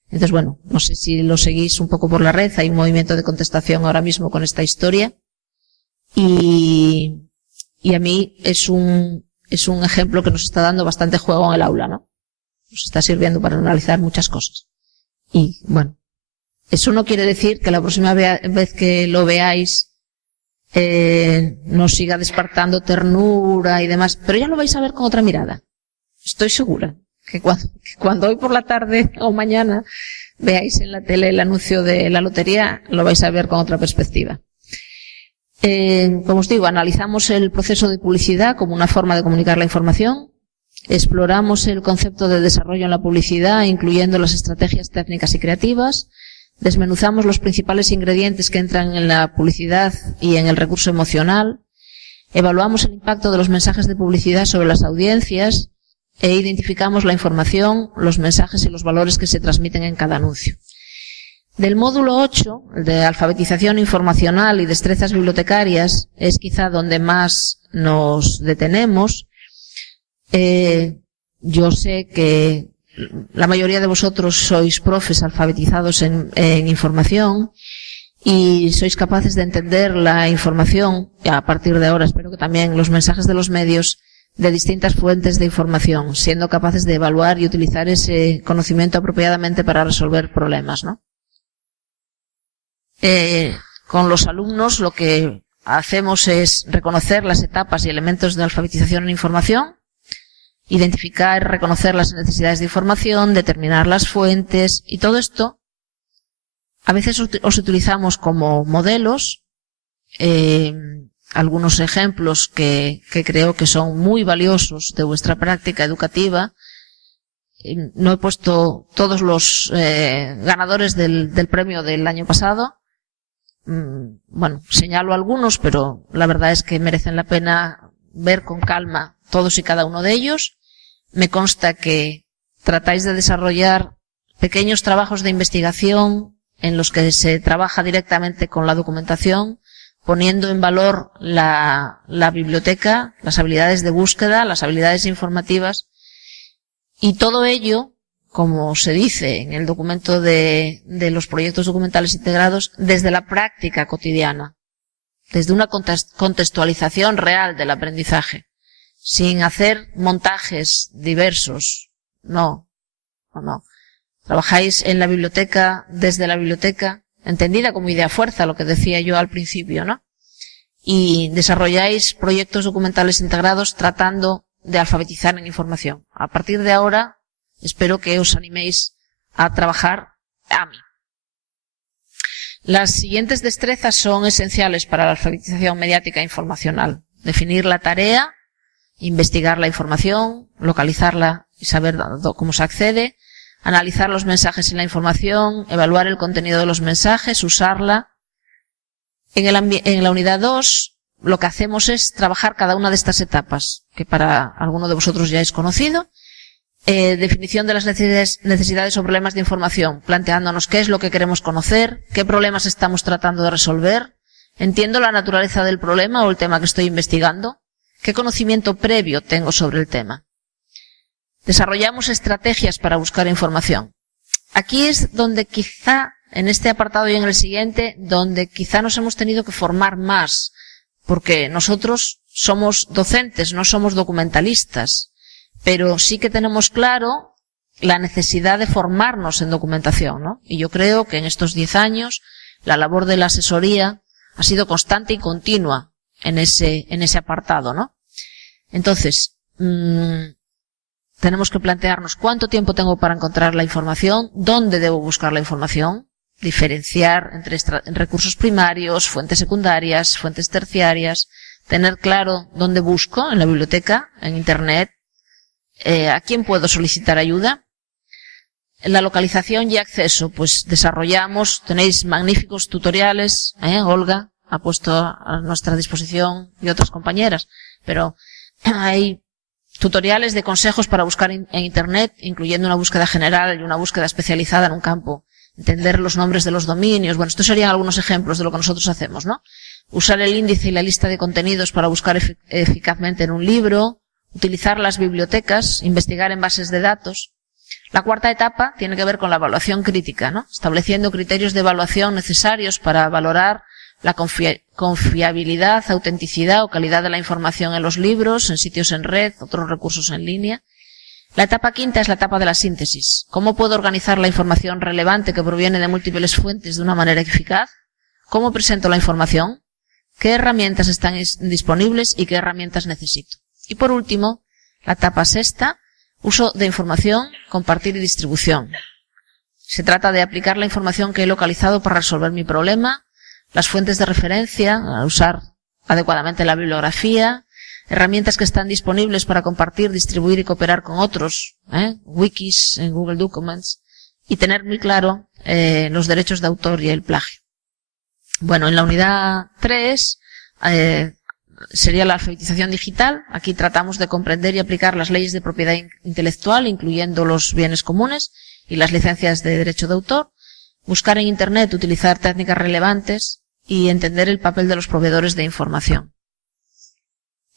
Entonces bueno, no sé si lo seguís un poco por la red, hay un movimiento de contestación ahora mismo con esta historia y a mí es un ejemplo que nos está dando bastante juego en el aula, ¿no? Nos está sirviendo para analizar muchas cosas. Y, bueno, eso no quiere decir que la próxima vez que lo veáis nos siga despertando ternura y demás, pero ya lo vais a ver con otra mirada. Estoy segura que cuando hoy por la tarde o mañana veáis en la tele el anuncio de la lotería, lo vais a ver con otra perspectiva. Como os digo, analizamos el proceso de publicidad como una forma de comunicar la información. Exploramos el concepto de desarrollo en la publicidad, incluyendo las estrategias técnicas y creativas. Desmenuzamos los principales ingredientes que entran en la publicidad y en el recurso emocional. Evaluamos el impacto de los mensajes de publicidad sobre las audiencias e identificamos la información, los mensajes y los valores que se transmiten en cada anuncio. Del módulo 8, el de alfabetización informacional y destrezas bibliotecarias, es quizá donde más nos detenemos. Yo sé que la mayoría de vosotros sois profes alfabetizados en información y sois capaces de entender la información, y a partir de ahora espero que también los mensajes de los medios, de distintas fuentes de información, siendo capaces de evaluar y utilizar ese conocimiento apropiadamente para resolver problemas, ¿no? Con los alumnos lo que hacemos es reconocer las etapas y elementos de alfabetización en información, identificar, reconocer las necesidades de información, determinar las fuentes y todo esto. A veces os utilizamos como modelos, algunos ejemplos que creo que son muy valiosos de vuestra práctica educativa. No he puesto todos los ganadores del premio del año pasado. Bueno, señalo algunos, pero la verdad es que merecen la pena ver con calma todos y cada uno de ellos. Me consta que tratáis de desarrollar pequeños trabajos de investigación en los que se trabaja directamente con la documentación, poniendo en valor la biblioteca, las habilidades de búsqueda, las habilidades informativas, y todo ello, como se dice en el documento de los proyectos documentales integrados, desde la práctica cotidiana, desde una contextualización real del aprendizaje, sin hacer montajes diversos. No. Trabajáis en la biblioteca, desde la biblioteca, entendida como idea fuerza, lo que decía yo al principio, ¿no? Y desarrolláis proyectos documentales integrados tratando de alfabetizar en información. A partir de ahora, espero que os animéis a trabajar AMI. Las siguientes destrezas son esenciales para la alfabetización mediática e informacional. Definir la tarea, investigar la información, localizarla y saber cómo se accede, analizar los mensajes en la información, evaluar el contenido de los mensajes, usarla. En la unidad 2, lo que hacemos es trabajar cada una de estas etapas, que para alguno de vosotros ya es conocido. Definición de las necesidades o problemas de información, planteándonos qué es lo que queremos conocer, qué problemas estamos tratando de resolver, entiendo la naturaleza del problema o el tema que estoy investigando, qué conocimiento previo tengo sobre el tema. Desarrollamos estrategias para buscar información. Aquí es donde quizá, en este apartado y en el siguiente, donde quizá nos hemos tenido que formar más, porque nosotros somos docentes, no somos documentalistas, pero sí que tenemos claro la necesidad de formarnos en documentación, ¿no? Y yo creo que en estos 10 años la labor de la asesoría ha sido constante y continua en ese apartado, ¿no? Entonces, tenemos que plantearnos cuánto tiempo tengo para encontrar la información, dónde debo buscar la información, diferenciar entre recursos primarios, fuentes secundarias, fuentes terciarias, tener claro dónde busco, en la biblioteca, en Internet, a quién puedo solicitar ayuda. En la localización y acceso, pues desarrollamos, tenéis magníficos tutoriales, Olga ha puesto a nuestra disposición y otras compañeras, pero hay tutoriales de consejos para buscar en Internet, incluyendo una búsqueda general y una búsqueda especializada en un campo. Entender los nombres de los dominios. Bueno, estos serían algunos ejemplos de lo que nosotros hacemos, ¿no? Usar el índice y la lista de contenidos para buscar eficazmente en un libro, utilizar las bibliotecas, investigar en bases de datos. La cuarta etapa tiene que ver con la evaluación crítica, ¿no? Estableciendo criterios de evaluación necesarios para valorar la confiabilidad, autenticidad o calidad de la información en los libros, en sitios en red, otros recursos en línea. La etapa quinta es la etapa de la síntesis. ¿Cómo puedo organizar la información relevante que proviene de múltiples fuentes de una manera eficaz? ¿Cómo presento la información? ¿Qué herramientas están disponibles y qué herramientas necesito? Y por último, la etapa sexta, uso de información, compartir y distribución. Se trata de aplicar la información que he localizado para resolver mi problema, las fuentes de referencia, usar adecuadamente la bibliografía, herramientas que están disponibles para compartir, distribuir y cooperar con otros, wikis en Google Documents, y tener muy claro los derechos de autor y el plagio. Bueno, en la unidad 3 sería la alfabetización digital. Aquí tratamos de comprender y aplicar las leyes de propiedad intelectual, incluyendo los bienes comunes y las licencias de derecho de autor. Buscar en Internet, utilizar técnicas relevantes y entender el papel de los proveedores de información.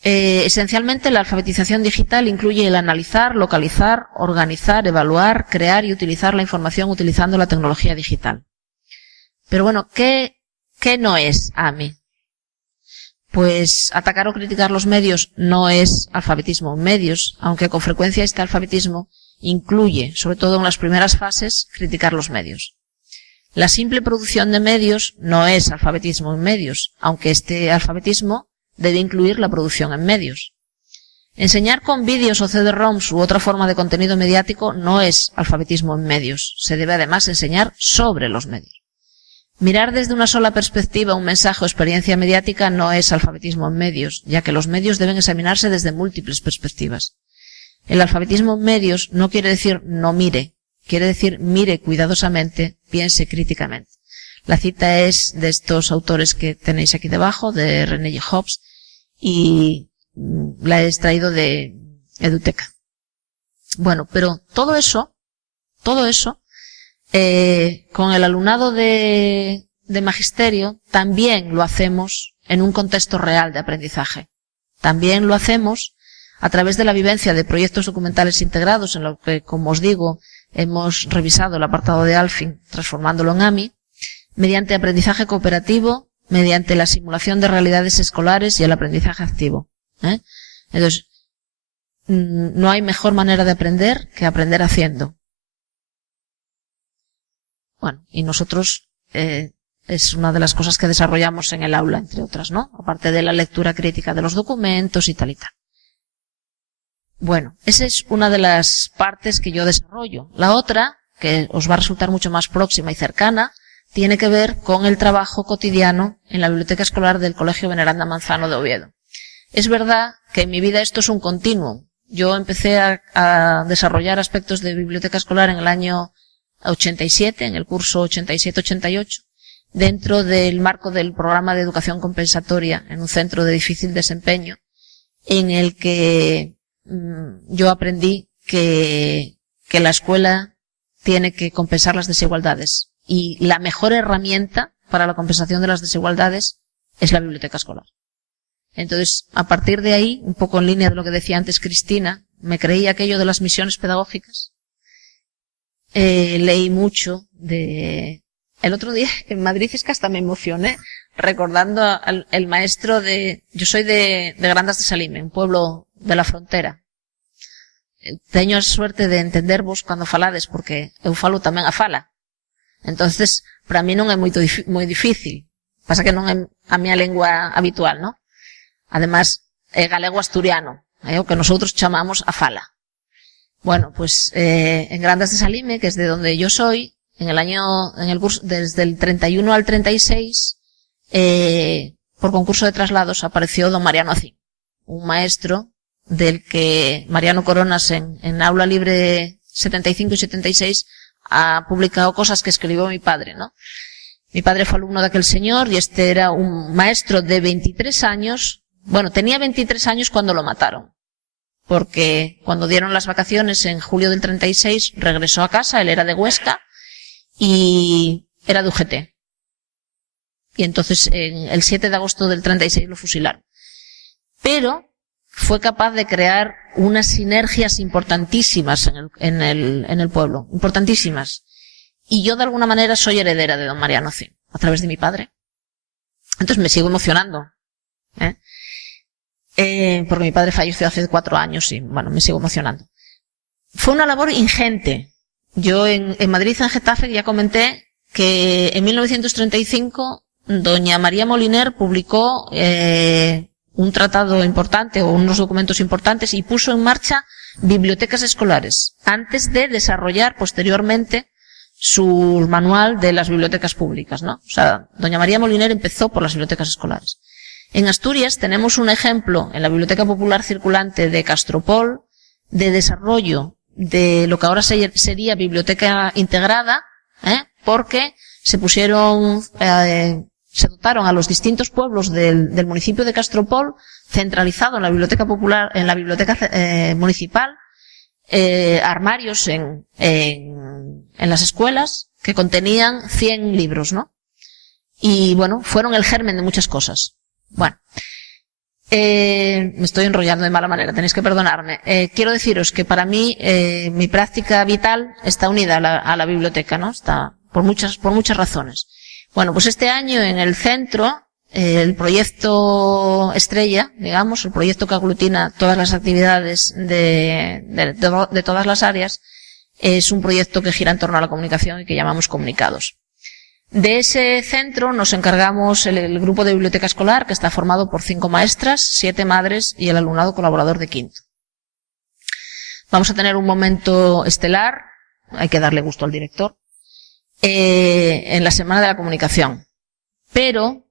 Esencialmente, la alfabetización digital incluye el analizar, localizar, organizar, evaluar, crear y utilizar la información utilizando la tecnología digital. Pero bueno, ¿qué no es AMI? Pues atacar o criticar los medios no es alfabetismo en medios, aunque con frecuencia este alfabetismo incluye, sobre todo en las primeras fases, criticar los medios. La simple producción de medios no es alfabetismo en medios, aunque este alfabetismo debe incluir la producción en medios. Enseñar con vídeos o CD-ROMs u otra forma de contenido mediático no es alfabetismo en medios. Se debe además enseñar sobre los medios. Mirar desde una sola perspectiva un mensaje o experiencia mediática no es alfabetismo en medios, ya que los medios deben examinarse desde múltiples perspectivas. El alfabetismo en medios no quiere decir no mire, quiere decir mire cuidadosamente, piense críticamente. La cita es de estos autores que tenéis aquí debajo, de René y Hobbes, y la he extraído de Eduteca. Bueno, pero todo eso, con el alumnado de magisterio, también lo hacemos en un contexto real de aprendizaje. También lo hacemos a través de la vivencia de proyectos documentales integrados, en lo que, como os digo, hemos revisado el apartado de Alfing, transformándolo en AMI, mediante aprendizaje cooperativo, mediante la simulación de realidades escolares y el aprendizaje activo. Entonces, no hay mejor manera de aprender que aprender haciendo. Bueno, y nosotros, es una de las cosas que desarrollamos en el aula, entre otras, ¿no? Aparte de la lectura crítica de los documentos y tal y tal. Bueno, esa es una de las partes que yo desarrollo. La otra, que os va a resultar mucho más próxima y cercana, tiene que ver con el trabajo cotidiano en la biblioteca escolar del Colegio Veneranda Manzano de Oviedo. Es verdad que en mi vida esto es un continuo. Yo empecé a desarrollar aspectos de biblioteca escolar en el año 87, en el curso 87-88, dentro del marco del programa de educación compensatoria en un centro de difícil desempeño, en el que yo aprendí que la escuela tiene que compensar las desigualdades, y la mejor herramienta para la compensación de las desigualdades es la biblioteca escolar. Entonces, a partir de ahí, un poco en línea de lo que decía antes Cristina, me creí aquello de las misiones pedagógicas. Leí mucho de... El otro día en Madrid es que hasta me emocioné recordando al maestro de... Yo soy de Grandas de Salime, un pueblo de la frontera. Teño a suerte de entendervos cando falades, porque eu falo tamén a fala. Entonces, para mí non é moi difícil. Pasa que non é a miña lengua habitual, ¿no? Además, é galego asturiano, o que nosotros chamamos a fala. Bueno, pues en Grandas de Salime, que es de donde yo soy, en el curso, desde el 31 al 36, por concurso de traslados apareció don Mariano Acín, un maestro del que Mariano Coronas en Aula Libre 75 y 76 ha publicado cosas que escribió mi padre, ¿no? Mi padre fue alumno de aquel señor y este era un maestro de 23 años. Bueno, tenía 23 años cuando lo mataron, porque cuando dieron las vacaciones en julio del 36 regresó a casa, él era de Huesca y era de UGT. Y entonces el 7 de agosto del 36 lo fusilaron. Pero fue capaz de crear unas sinergias importantísimas en el pueblo, importantísimas. Y yo de alguna manera soy heredera de don Mariano Acín, a través de mi padre. Entonces me sigo emocionando, porque mi padre falleció hace 4 años y, bueno, me sigo emocionando. Fue una labor ingente. Yo en Madrid, en Getafe, ya comenté que en 1935 doña María Moliner publicó un tratado importante o unos documentos importantes y puso en marcha bibliotecas escolares antes de desarrollar posteriormente su manual de las bibliotecas públicas, ¿no? O sea, doña María Moliner empezó por las bibliotecas escolares. En Asturias tenemos un ejemplo en la Biblioteca Popular Circulante de Castropol de desarrollo de lo que ahora sería biblioteca integrada, porque se dotaron a los distintos pueblos del municipio de Castropol, centralizado en la biblioteca popular, en la biblioteca municipal, armarios en las escuelas que contenían 100 libros, ¿no? Y bueno, fueron el germen de muchas cosas. Bueno, me estoy enrollando de mala manera, tenéis que perdonarme. Quiero deciros que para mí mi práctica vital está unida a la biblioteca, ¿no? Está por muchas razones. Bueno, pues este año en el centro, el proyecto estrella, digamos, el proyecto que aglutina todas las actividades de todas las áreas, es un proyecto que gira en torno a la comunicación y que llamamos Comunicados. De ese centro nos encargamos el grupo de biblioteca escolar, que está formado por 5 maestras, 7 madres y el alumnado colaborador de quinto. Vamos a tener un momento estelar, hay que darle gusto al director, en la Semana de la Comunicación. Pero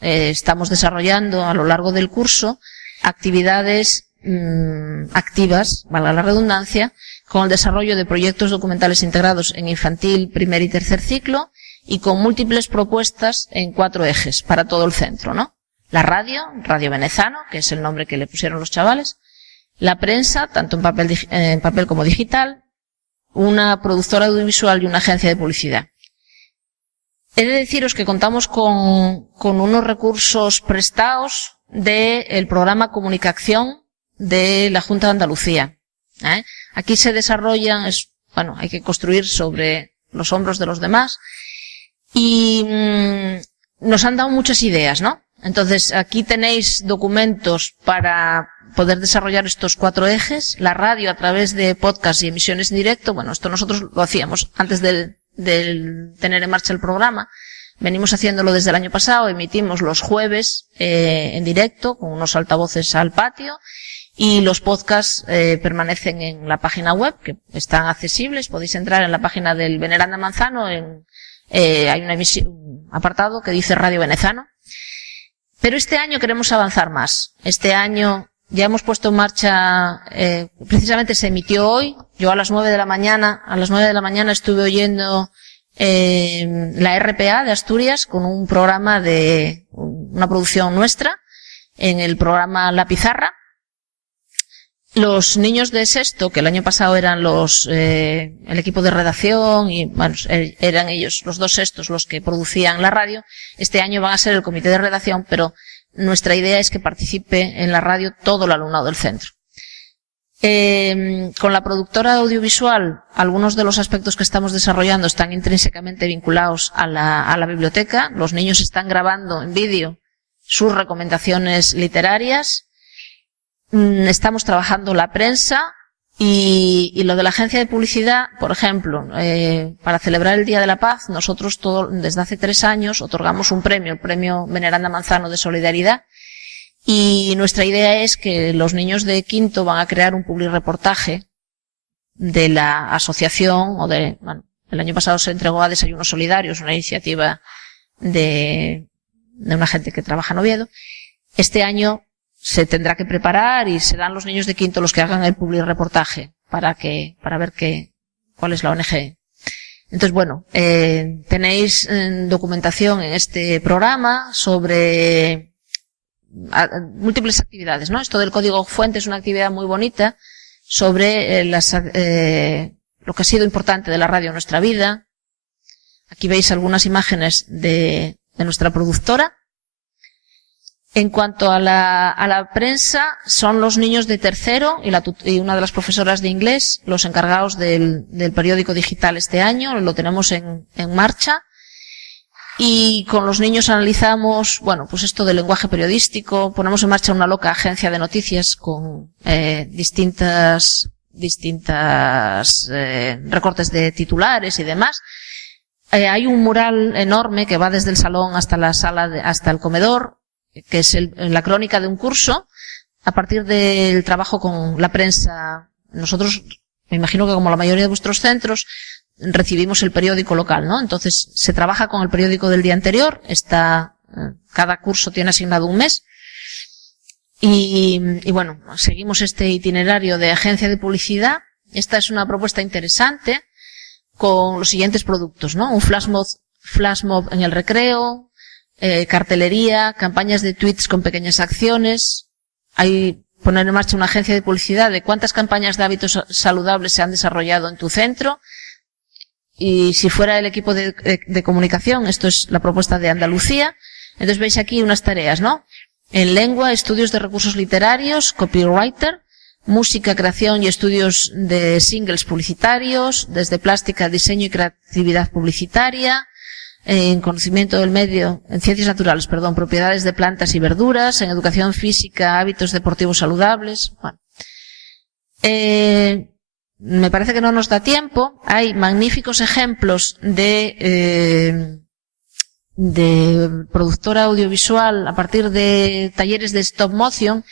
estamos desarrollando a lo largo del curso actividades activas, valga la redundancia, con el desarrollo de proyectos documentales integrados en infantil, primer y tercer ciclo, y con múltiples propuestas en 4 ejes para todo el centro, ¿no? La radio, Radio Venezano, que es el nombre que le pusieron los chavales. La prensa, tanto en papel como digital. Una productora audiovisual y una agencia de publicidad. He de deciros que contamos con unos recursos prestados del programa Comunicación de la Junta de Andalucía. Aquí se desarrollan, hay que construir sobre los hombros de los demás, y nos han dado muchas ideas, ¿no? Entonces, aquí tenéis documentos para poder desarrollar estos 4 ejes. La radio a través de podcast y emisiones en directo. Bueno, esto nosotros lo hacíamos antes del tener en marcha el programa. Venimos haciéndolo desde el año pasado. Emitimos los jueves en directo con unos altavoces al patio, y los podcasts permanecen en la página web, que están accesibles. Podéis entrar en la página del Veneranda Manzano. Hay un apartado que dice Radio Venezano. Pero este año queremos avanzar más. Este año ya hemos puesto en marcha, precisamente se emitió hoy. Yo a las 9 de la mañana estuve oyendo la RPA de Asturias con un programa de una producción nuestra, en el programa La Pizarra. Los niños de sexto, que el año pasado eran el equipo de redacción, y bueno, eran ellos, los 2 sextos, los que producían la radio. Este año van a ser el comité de redacción, pero nuestra idea es que participe en la radio todo el alumnado del centro. Con la productora audiovisual, algunos de los aspectos que estamos desarrollando están intrínsecamente vinculados a la biblioteca. Los niños están grabando en vídeo sus recomendaciones literarias. Estamos trabajando la prensa y lo de la agencia de publicidad, por ejemplo, para celebrar el Día de la Paz, nosotros desde hace 3 años otorgamos un premio, el premio Veneranda Manzano de Solidaridad, y nuestra idea es que los niños de quinto van a crear un publireportaje de la asociación, el año pasado se entregó a Desayunos Solidarios, una iniciativa de una gente que trabaja en Oviedo. Este año se tendrá que preparar y serán los niños de quinto los que hagan el publireportaje para ver cuál es la ONG. Entonces, bueno, tenéis documentación en este programa sobre múltiples actividades, ¿no? Esto del código fuente es una actividad muy bonita sobre lo que ha sido importante de la radio en nuestra vida. Aquí veis algunas imágenes de nuestra productora. En cuanto a la prensa, son los niños de tercero y una de las profesoras de inglés los encargados del periódico digital este año. Lo tenemos en marcha. Y con los niños analizamos, pues esto del lenguaje periodístico. Ponemos en marcha una loca agencia de noticias con distintas recortes de titulares y demás. Hay un mural enorme que va desde el salón hasta la sala, hasta el comedor, que es la crónica de un curso, a partir del trabajo con la prensa. Nosotros, me imagino que como la mayoría de vuestros centros, recibimos el periódico local, ¿no? Entonces, se trabaja con el periódico del día anterior, cada curso tiene asignado un mes, y bueno, seguimos este itinerario de agencia de publicidad. Esta es una propuesta interesante, con los siguientes productos, ¿no? Un flash mob en el recreo, cartelería, campañas de tweets con pequeñas acciones. Poner en marcha una agencia de publicidad de cuántas campañas de hábitos saludables se han desarrollado en tu centro. Y si fuera el equipo de comunicación, esto es la propuesta de Andalucía. Entonces veis aquí unas tareas, ¿no? En lengua, estudios de recursos literarios, copywriter, música, creación y estudios de singles publicitarios, desde plástica, diseño y creatividad publicitaria, en conocimiento del medio, en ciencias naturales, propiedades de plantas y verduras, en educación física, hábitos deportivos saludables. Bueno. Me parece que no nos da tiempo. Hay magníficos ejemplos de productora audiovisual a partir de talleres de stop motion,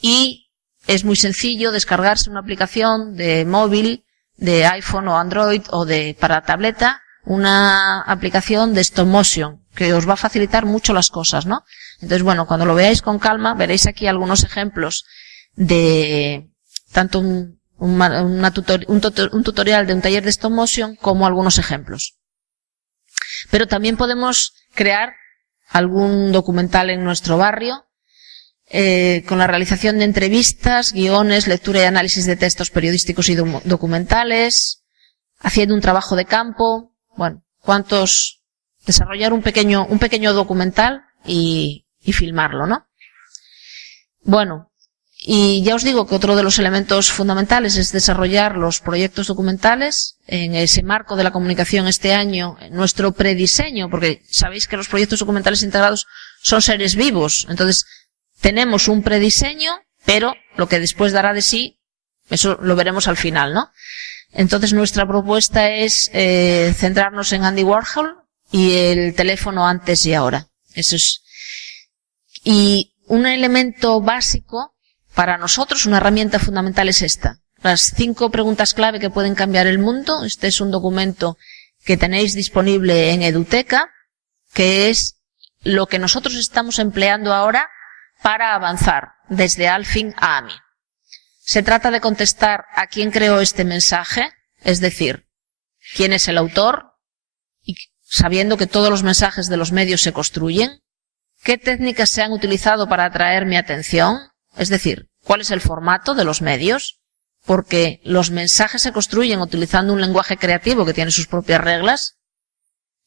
y es muy sencillo descargarse una aplicación de móvil, de iPhone o Android o para tableta, una aplicación de stop motion que os va a facilitar mucho las cosas, ¿no? Entonces, bueno, cuando lo veáis con calma, veréis aquí algunos ejemplos de tanto un tutorial de un taller de stop motion como algunos ejemplos. Pero también podemos crear algún documental en nuestro barrio. con la realización de entrevistas, guiones, lectura y análisis de textos periodísticos y documentales, haciendo un trabajo de campo, bueno, desarrollar un pequeño documental y filmarlo, ¿no? Bueno, y ya os digo que otro de los elementos fundamentales es desarrollar los proyectos documentales en ese marco de la comunicación este año, nuestro prediseño, porque sabéis que los proyectos documentales integrados son seres vivos, entonces tenemos un prediseño, pero lo que después dará de sí, eso lo veremos al final, ¿no? Entonces nuestra propuesta es centrarnos en Andy Warhol y el teléfono antes y ahora. Eso es. Y un elemento básico para nosotros, una herramienta fundamental es esta. Las 5 preguntas clave que pueden cambiar el mundo. Este es un documento que tenéis disponible en Eduteca, que es lo que nosotros estamos empleando ahora para avanzar desde Alfin a AMI. Se trata de contestar a quién creó este mensaje, es decir, quién es el autor, y sabiendo que todos los mensajes de los medios se construyen, qué técnicas se han utilizado para atraer mi atención, es decir, cuál es el formato de los medios, porque los mensajes se construyen utilizando un lenguaje creativo que tiene sus propias reglas.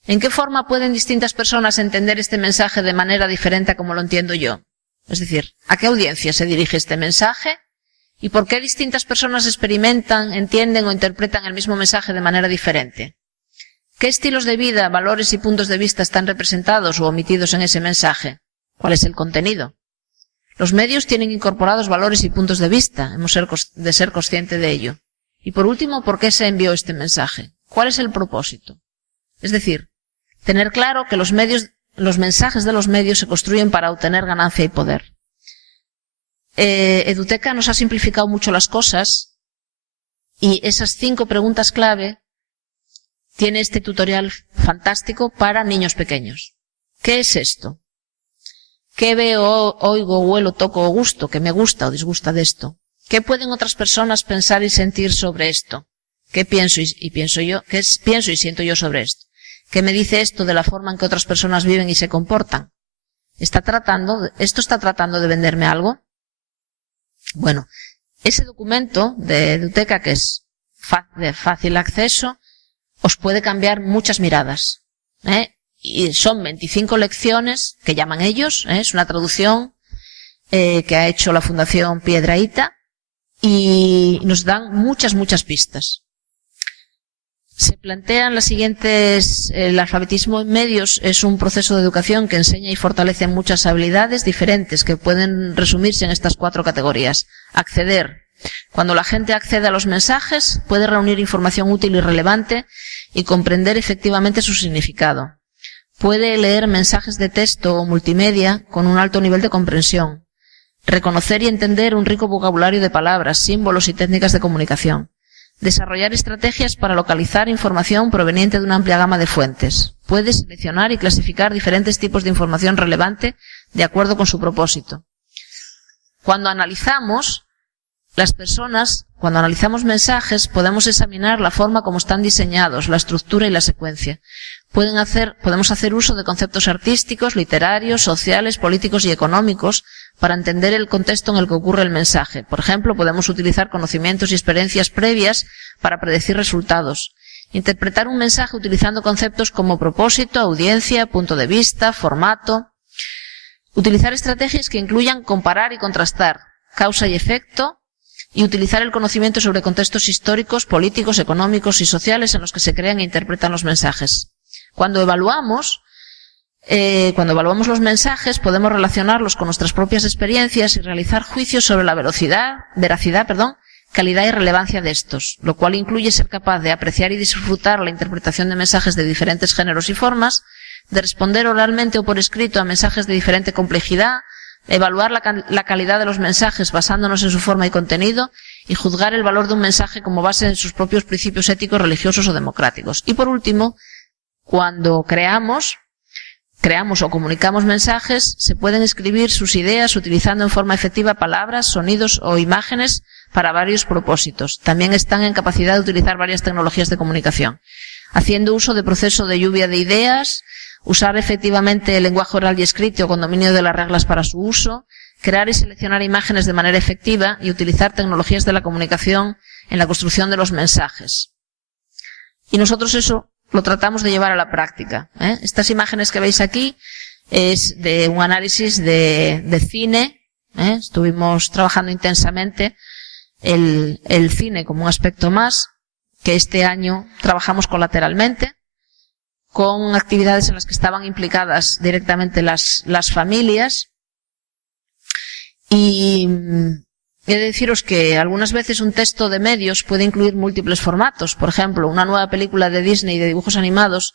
¿En qué forma pueden distintas personas entender este mensaje de manera diferente a como lo entiendo yo? Es decir, ¿a qué audiencia se dirige este mensaje? ¿Y por qué distintas personas experimentan, entienden o interpretan el mismo mensaje de manera diferente? ¿Qué estilos de vida, valores y puntos de vista están representados o omitidos en ese mensaje? ¿Cuál es el contenido? Los medios tienen incorporados valores y puntos de vista, hemos de ser conscientes de ello. Y por último, ¿por qué se envió este mensaje? ¿Cuál es el propósito? Es decir, tener claro que los mensajes de los medios se construyen para obtener ganancia y poder. Eduteca nos ha simplificado mucho las cosas y esas 5 preguntas clave tiene este tutorial fantástico para niños pequeños. ¿Qué es esto? ¿Qué veo, oigo, huelo, toco o gusto? ¿Qué me gusta o disgusta de esto? ¿Qué pueden otras personas pensar y sentir sobre esto? ¿Qué pienso y siento yo sobre esto? ¿Qué me dice esto de la forma en que otras personas viven y se comportan? ¿Esto está tratando de venderme algo? Bueno, ese documento de Eduteca, que es de fácil acceso, os puede cambiar muchas miradas, y son 25 lecciones que llaman ellos, es una traducción que ha hecho la Fundación Piedrahíta y nos dan muchas pistas. Se plantean las siguientes. El alfabetismo en medios es un proceso de educación que enseña y fortalece muchas habilidades diferentes que pueden resumirse en estas 4 categorías. Acceder. Cuando la gente accede a los mensajes, puede reunir información útil y relevante y comprender efectivamente su significado. Puede leer mensajes de texto o multimedia con un alto nivel de comprensión. Reconocer y entender un rico vocabulario de palabras, símbolos y técnicas de comunicación. Desarrollar estrategias para localizar información proveniente de una amplia gama de fuentes. Puede seleccionar y clasificar diferentes tipos de información relevante de acuerdo con su propósito. Cuando analizamos mensajes, podemos examinar la forma como están diseñados, la estructura y la secuencia. Podemos hacer uso de conceptos artísticos, literarios, sociales, políticos y económicos para entender el contexto en el que ocurre el mensaje. Por ejemplo, podemos utilizar conocimientos y experiencias previas para predecir resultados. Interpretar un mensaje utilizando conceptos como propósito, audiencia, punto de vista, formato. Utilizar estrategias que incluyan comparar y contrastar, causa y efecto, y utilizar el conocimiento sobre contextos históricos, políticos, económicos y sociales en los que se crean e interpretan los mensajes. Cuando evaluamos los mensajes, podemos relacionarlos con nuestras propias experiencias y realizar juicios sobre la veracidad, calidad y relevancia de estos, lo cual incluye ser capaz de apreciar y disfrutar la interpretación de mensajes de diferentes géneros y formas, de responder oralmente o por escrito a mensajes de diferente complejidad, evaluar la calidad de los mensajes basándonos en su forma y contenido y juzgar el valor de un mensaje como base en sus propios principios éticos, religiosos o democráticos. Y por último, cuando creamos o comunicamos mensajes, se pueden escribir sus ideas utilizando en forma efectiva palabras, sonidos o imágenes para varios propósitos. También están en capacidad de utilizar varias tecnologías de comunicación, haciendo uso de proceso de lluvia de ideas, usar efectivamente el lenguaje oral y escrito con dominio de las reglas para su uso, crear y seleccionar imágenes de manera efectiva y utilizar tecnologías de la comunicación en la construcción de los mensajes. Y nosotros eso lo tratamos de llevar a la práctica. Estas imágenes que veis aquí es de un análisis de cine. Estuvimos trabajando intensamente el cine como un aspecto más, que este año trabajamos colateralmente, con actividades en las que estaban implicadas directamente las familias. Y he de deciros que algunas veces un texto de medios puede incluir múltiples formatos. Por ejemplo, una nueva película de Disney de dibujos animados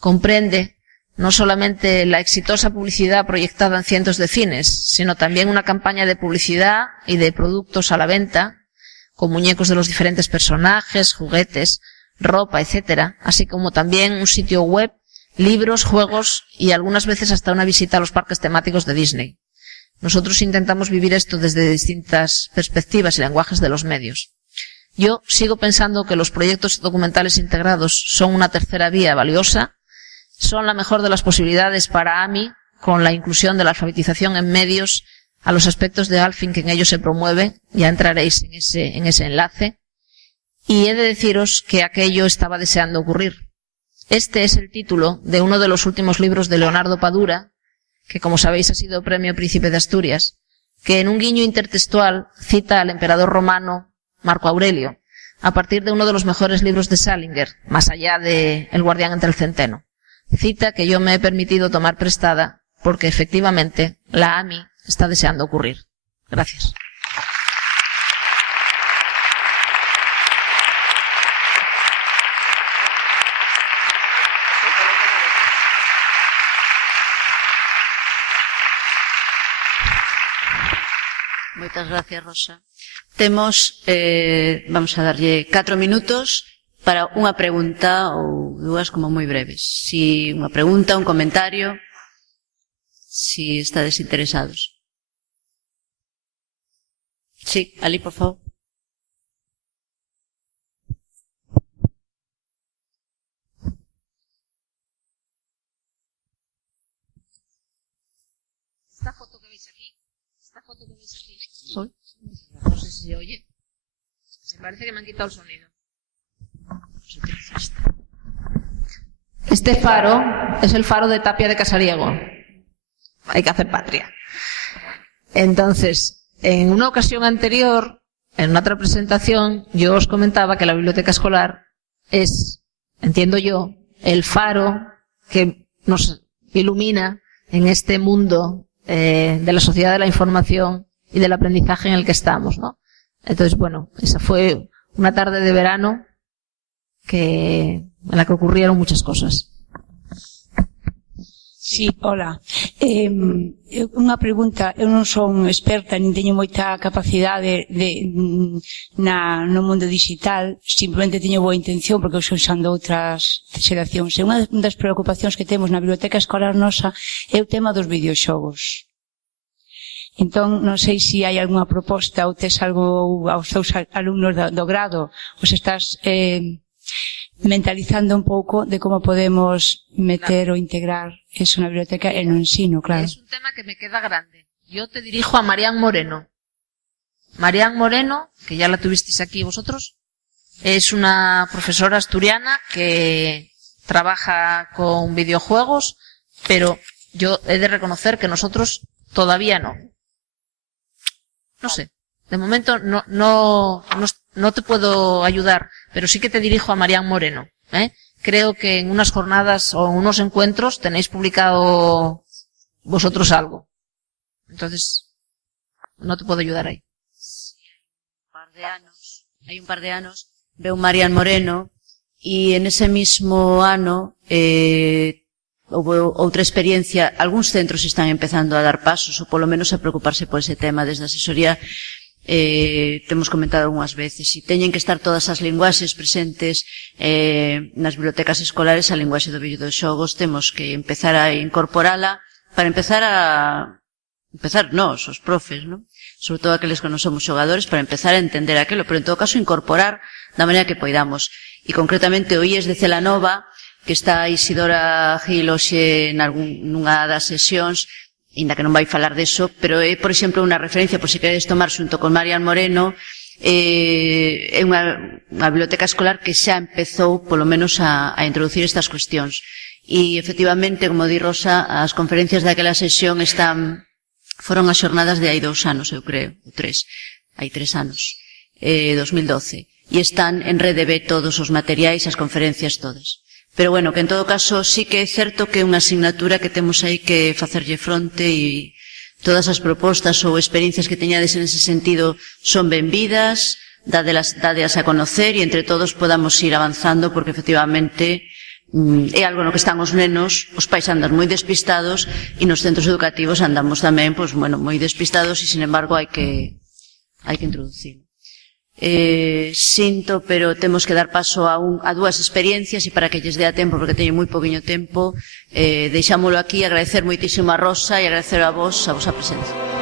comprende no solamente la exitosa publicidad proyectada en cientos de cines, sino también una campaña de publicidad y de productos a la venta, con muñecos de los diferentes personajes, juguetes, ropa, etcétera, así como también un sitio web, libros, juegos y algunas veces hasta una visita a los parques temáticos de Disney. Nosotros intentamos vivir esto desde distintas perspectivas y lenguajes de los medios. Yo sigo pensando que los proyectos documentales integrados son una tercera vía valiosa, son la mejor de las posibilidades para AMI, con la inclusión de la alfabetización en medios, a los aspectos de Alfin que en ellos se promueve, ya entraréis en ese enlace, y he de deciros que aquello estaba deseando ocurrir. Este es el título de uno de los últimos libros de Leonardo Padura, que como sabéis ha sido Premio Príncipe de Asturias, que en un guiño intertextual cita al emperador romano Marco Aurelio, a partir de uno de los mejores libros de Salinger, más allá de El guardián entre el centeno. Cita que yo me he permitido tomar prestada porque efectivamente la AMI está deseando ocurrir. Gracias. Moitas gracias, Rosa. Temos, vamos a darlle 4 minutos para unha pregunta ou dúas como moi breves. Si unha pregunta, un comentario, si estades interesados. Sí, ali, por favor. Esta foto que veis aquí, ¿soy? No sé si se oye. Me parece que me han quitado el sonido. Este faro es el faro de Tapia de Casariego. Hay que hacer patria. Entonces, en una ocasión anterior, en una otra presentación, yo os comentaba que la biblioteca escolar es, entiendo yo, el faro que nos ilumina en este mundo de la sociedad de la información y del aprendizaje en el que estamos, ¿no? Entonces, bueno, esa fue una tarde de verano en la que ocurrieron muchas cosas. Sí, hola. Unha pregunta, eu non son experta, nin teño moita capacidade no mundo digital, simplemente teño boa intención porque eu son usando outras xeracións. E unha das preocupacións que temos na biblioteca escolar nosa é o tema dos videoxogos. Entón, non sei se hai algunha proposta ou tes algo aos teus alumnos do grado, ou se estás mentalizando un pouco de como podemos meter ou integrar eso na biblioteca e no ensino, claro. Es un tema que me queda grande. Yo te dirijo a Marian Moreno. Marian Moreno, que ya la tuvisteis aquí vosotros, es una profesora asturiana que trabaja con videojuegos, pero yo he de reconocer que nosotros todavía no. No sé. De momento no te puedo ayudar, pero sí que te dirijo a Marian Moreno. Creo que en unas jornadas o en unos encuentros tenéis publicado vosotros algo. Entonces, no te puedo ayudar ahí. Hay un par de años, veo Marian Moreno y en ese mismo ano hubo outra experiencia. Algúns centros están empezando a dar pasos ou polo menos a preocuparse por ese tema desde a asesoría. Temos comentado algunhas veces, e teñen que estar todas as linguaxes presentes nas bibliotecas escolares. A linguaxe do videoxogos temos que empezar a incorporala para empezar nós, os profes, ¿no? Sobre todo aqueles que non somos xogadores, para empezar a entender aquilo, pero en todo caso incorporar da maneira que poidamos. E concretamente o IES de Celanova, que está Isidora Gil hoxe nunha das sesións, ainda que non vai falar deso, pero é, por exemplo, unha referencia, por se queredes tomar xunto con Marian Moreno, é unha biblioteca escolar que xa empezou, polo menos, a introducir estas cuestións. E, efectivamente, como di Rosa, as conferencias daquela sesión foron as xornadas de hai 2 anos, eu creo, ou 3, hai 3 anos, 2012, e están en Rede B todos os materiais, as conferencias todas. Pero, bueno, que en todo caso sí que é certo que é unha asignatura que temos aí que facerlle fronte e todas as propostas ou experiencias que teñades en ese sentido son benvidas, dadelas a conocer e entre todos podamos ir avanzando porque efectivamente é algo no que están os nenos, os pais andan moi despistados e nos centros educativos andamos tamén, pois, bueno, moi despistados e, sin embargo, hai que introducirlo. Sinto, pero temos que dar paso a 2 experiencias e para que lles dea tempo, porque teño moi poquinho tempo, deixámolo aquí, agradecer moitísimo a Rosa e agradecer a vos a vosa presencia.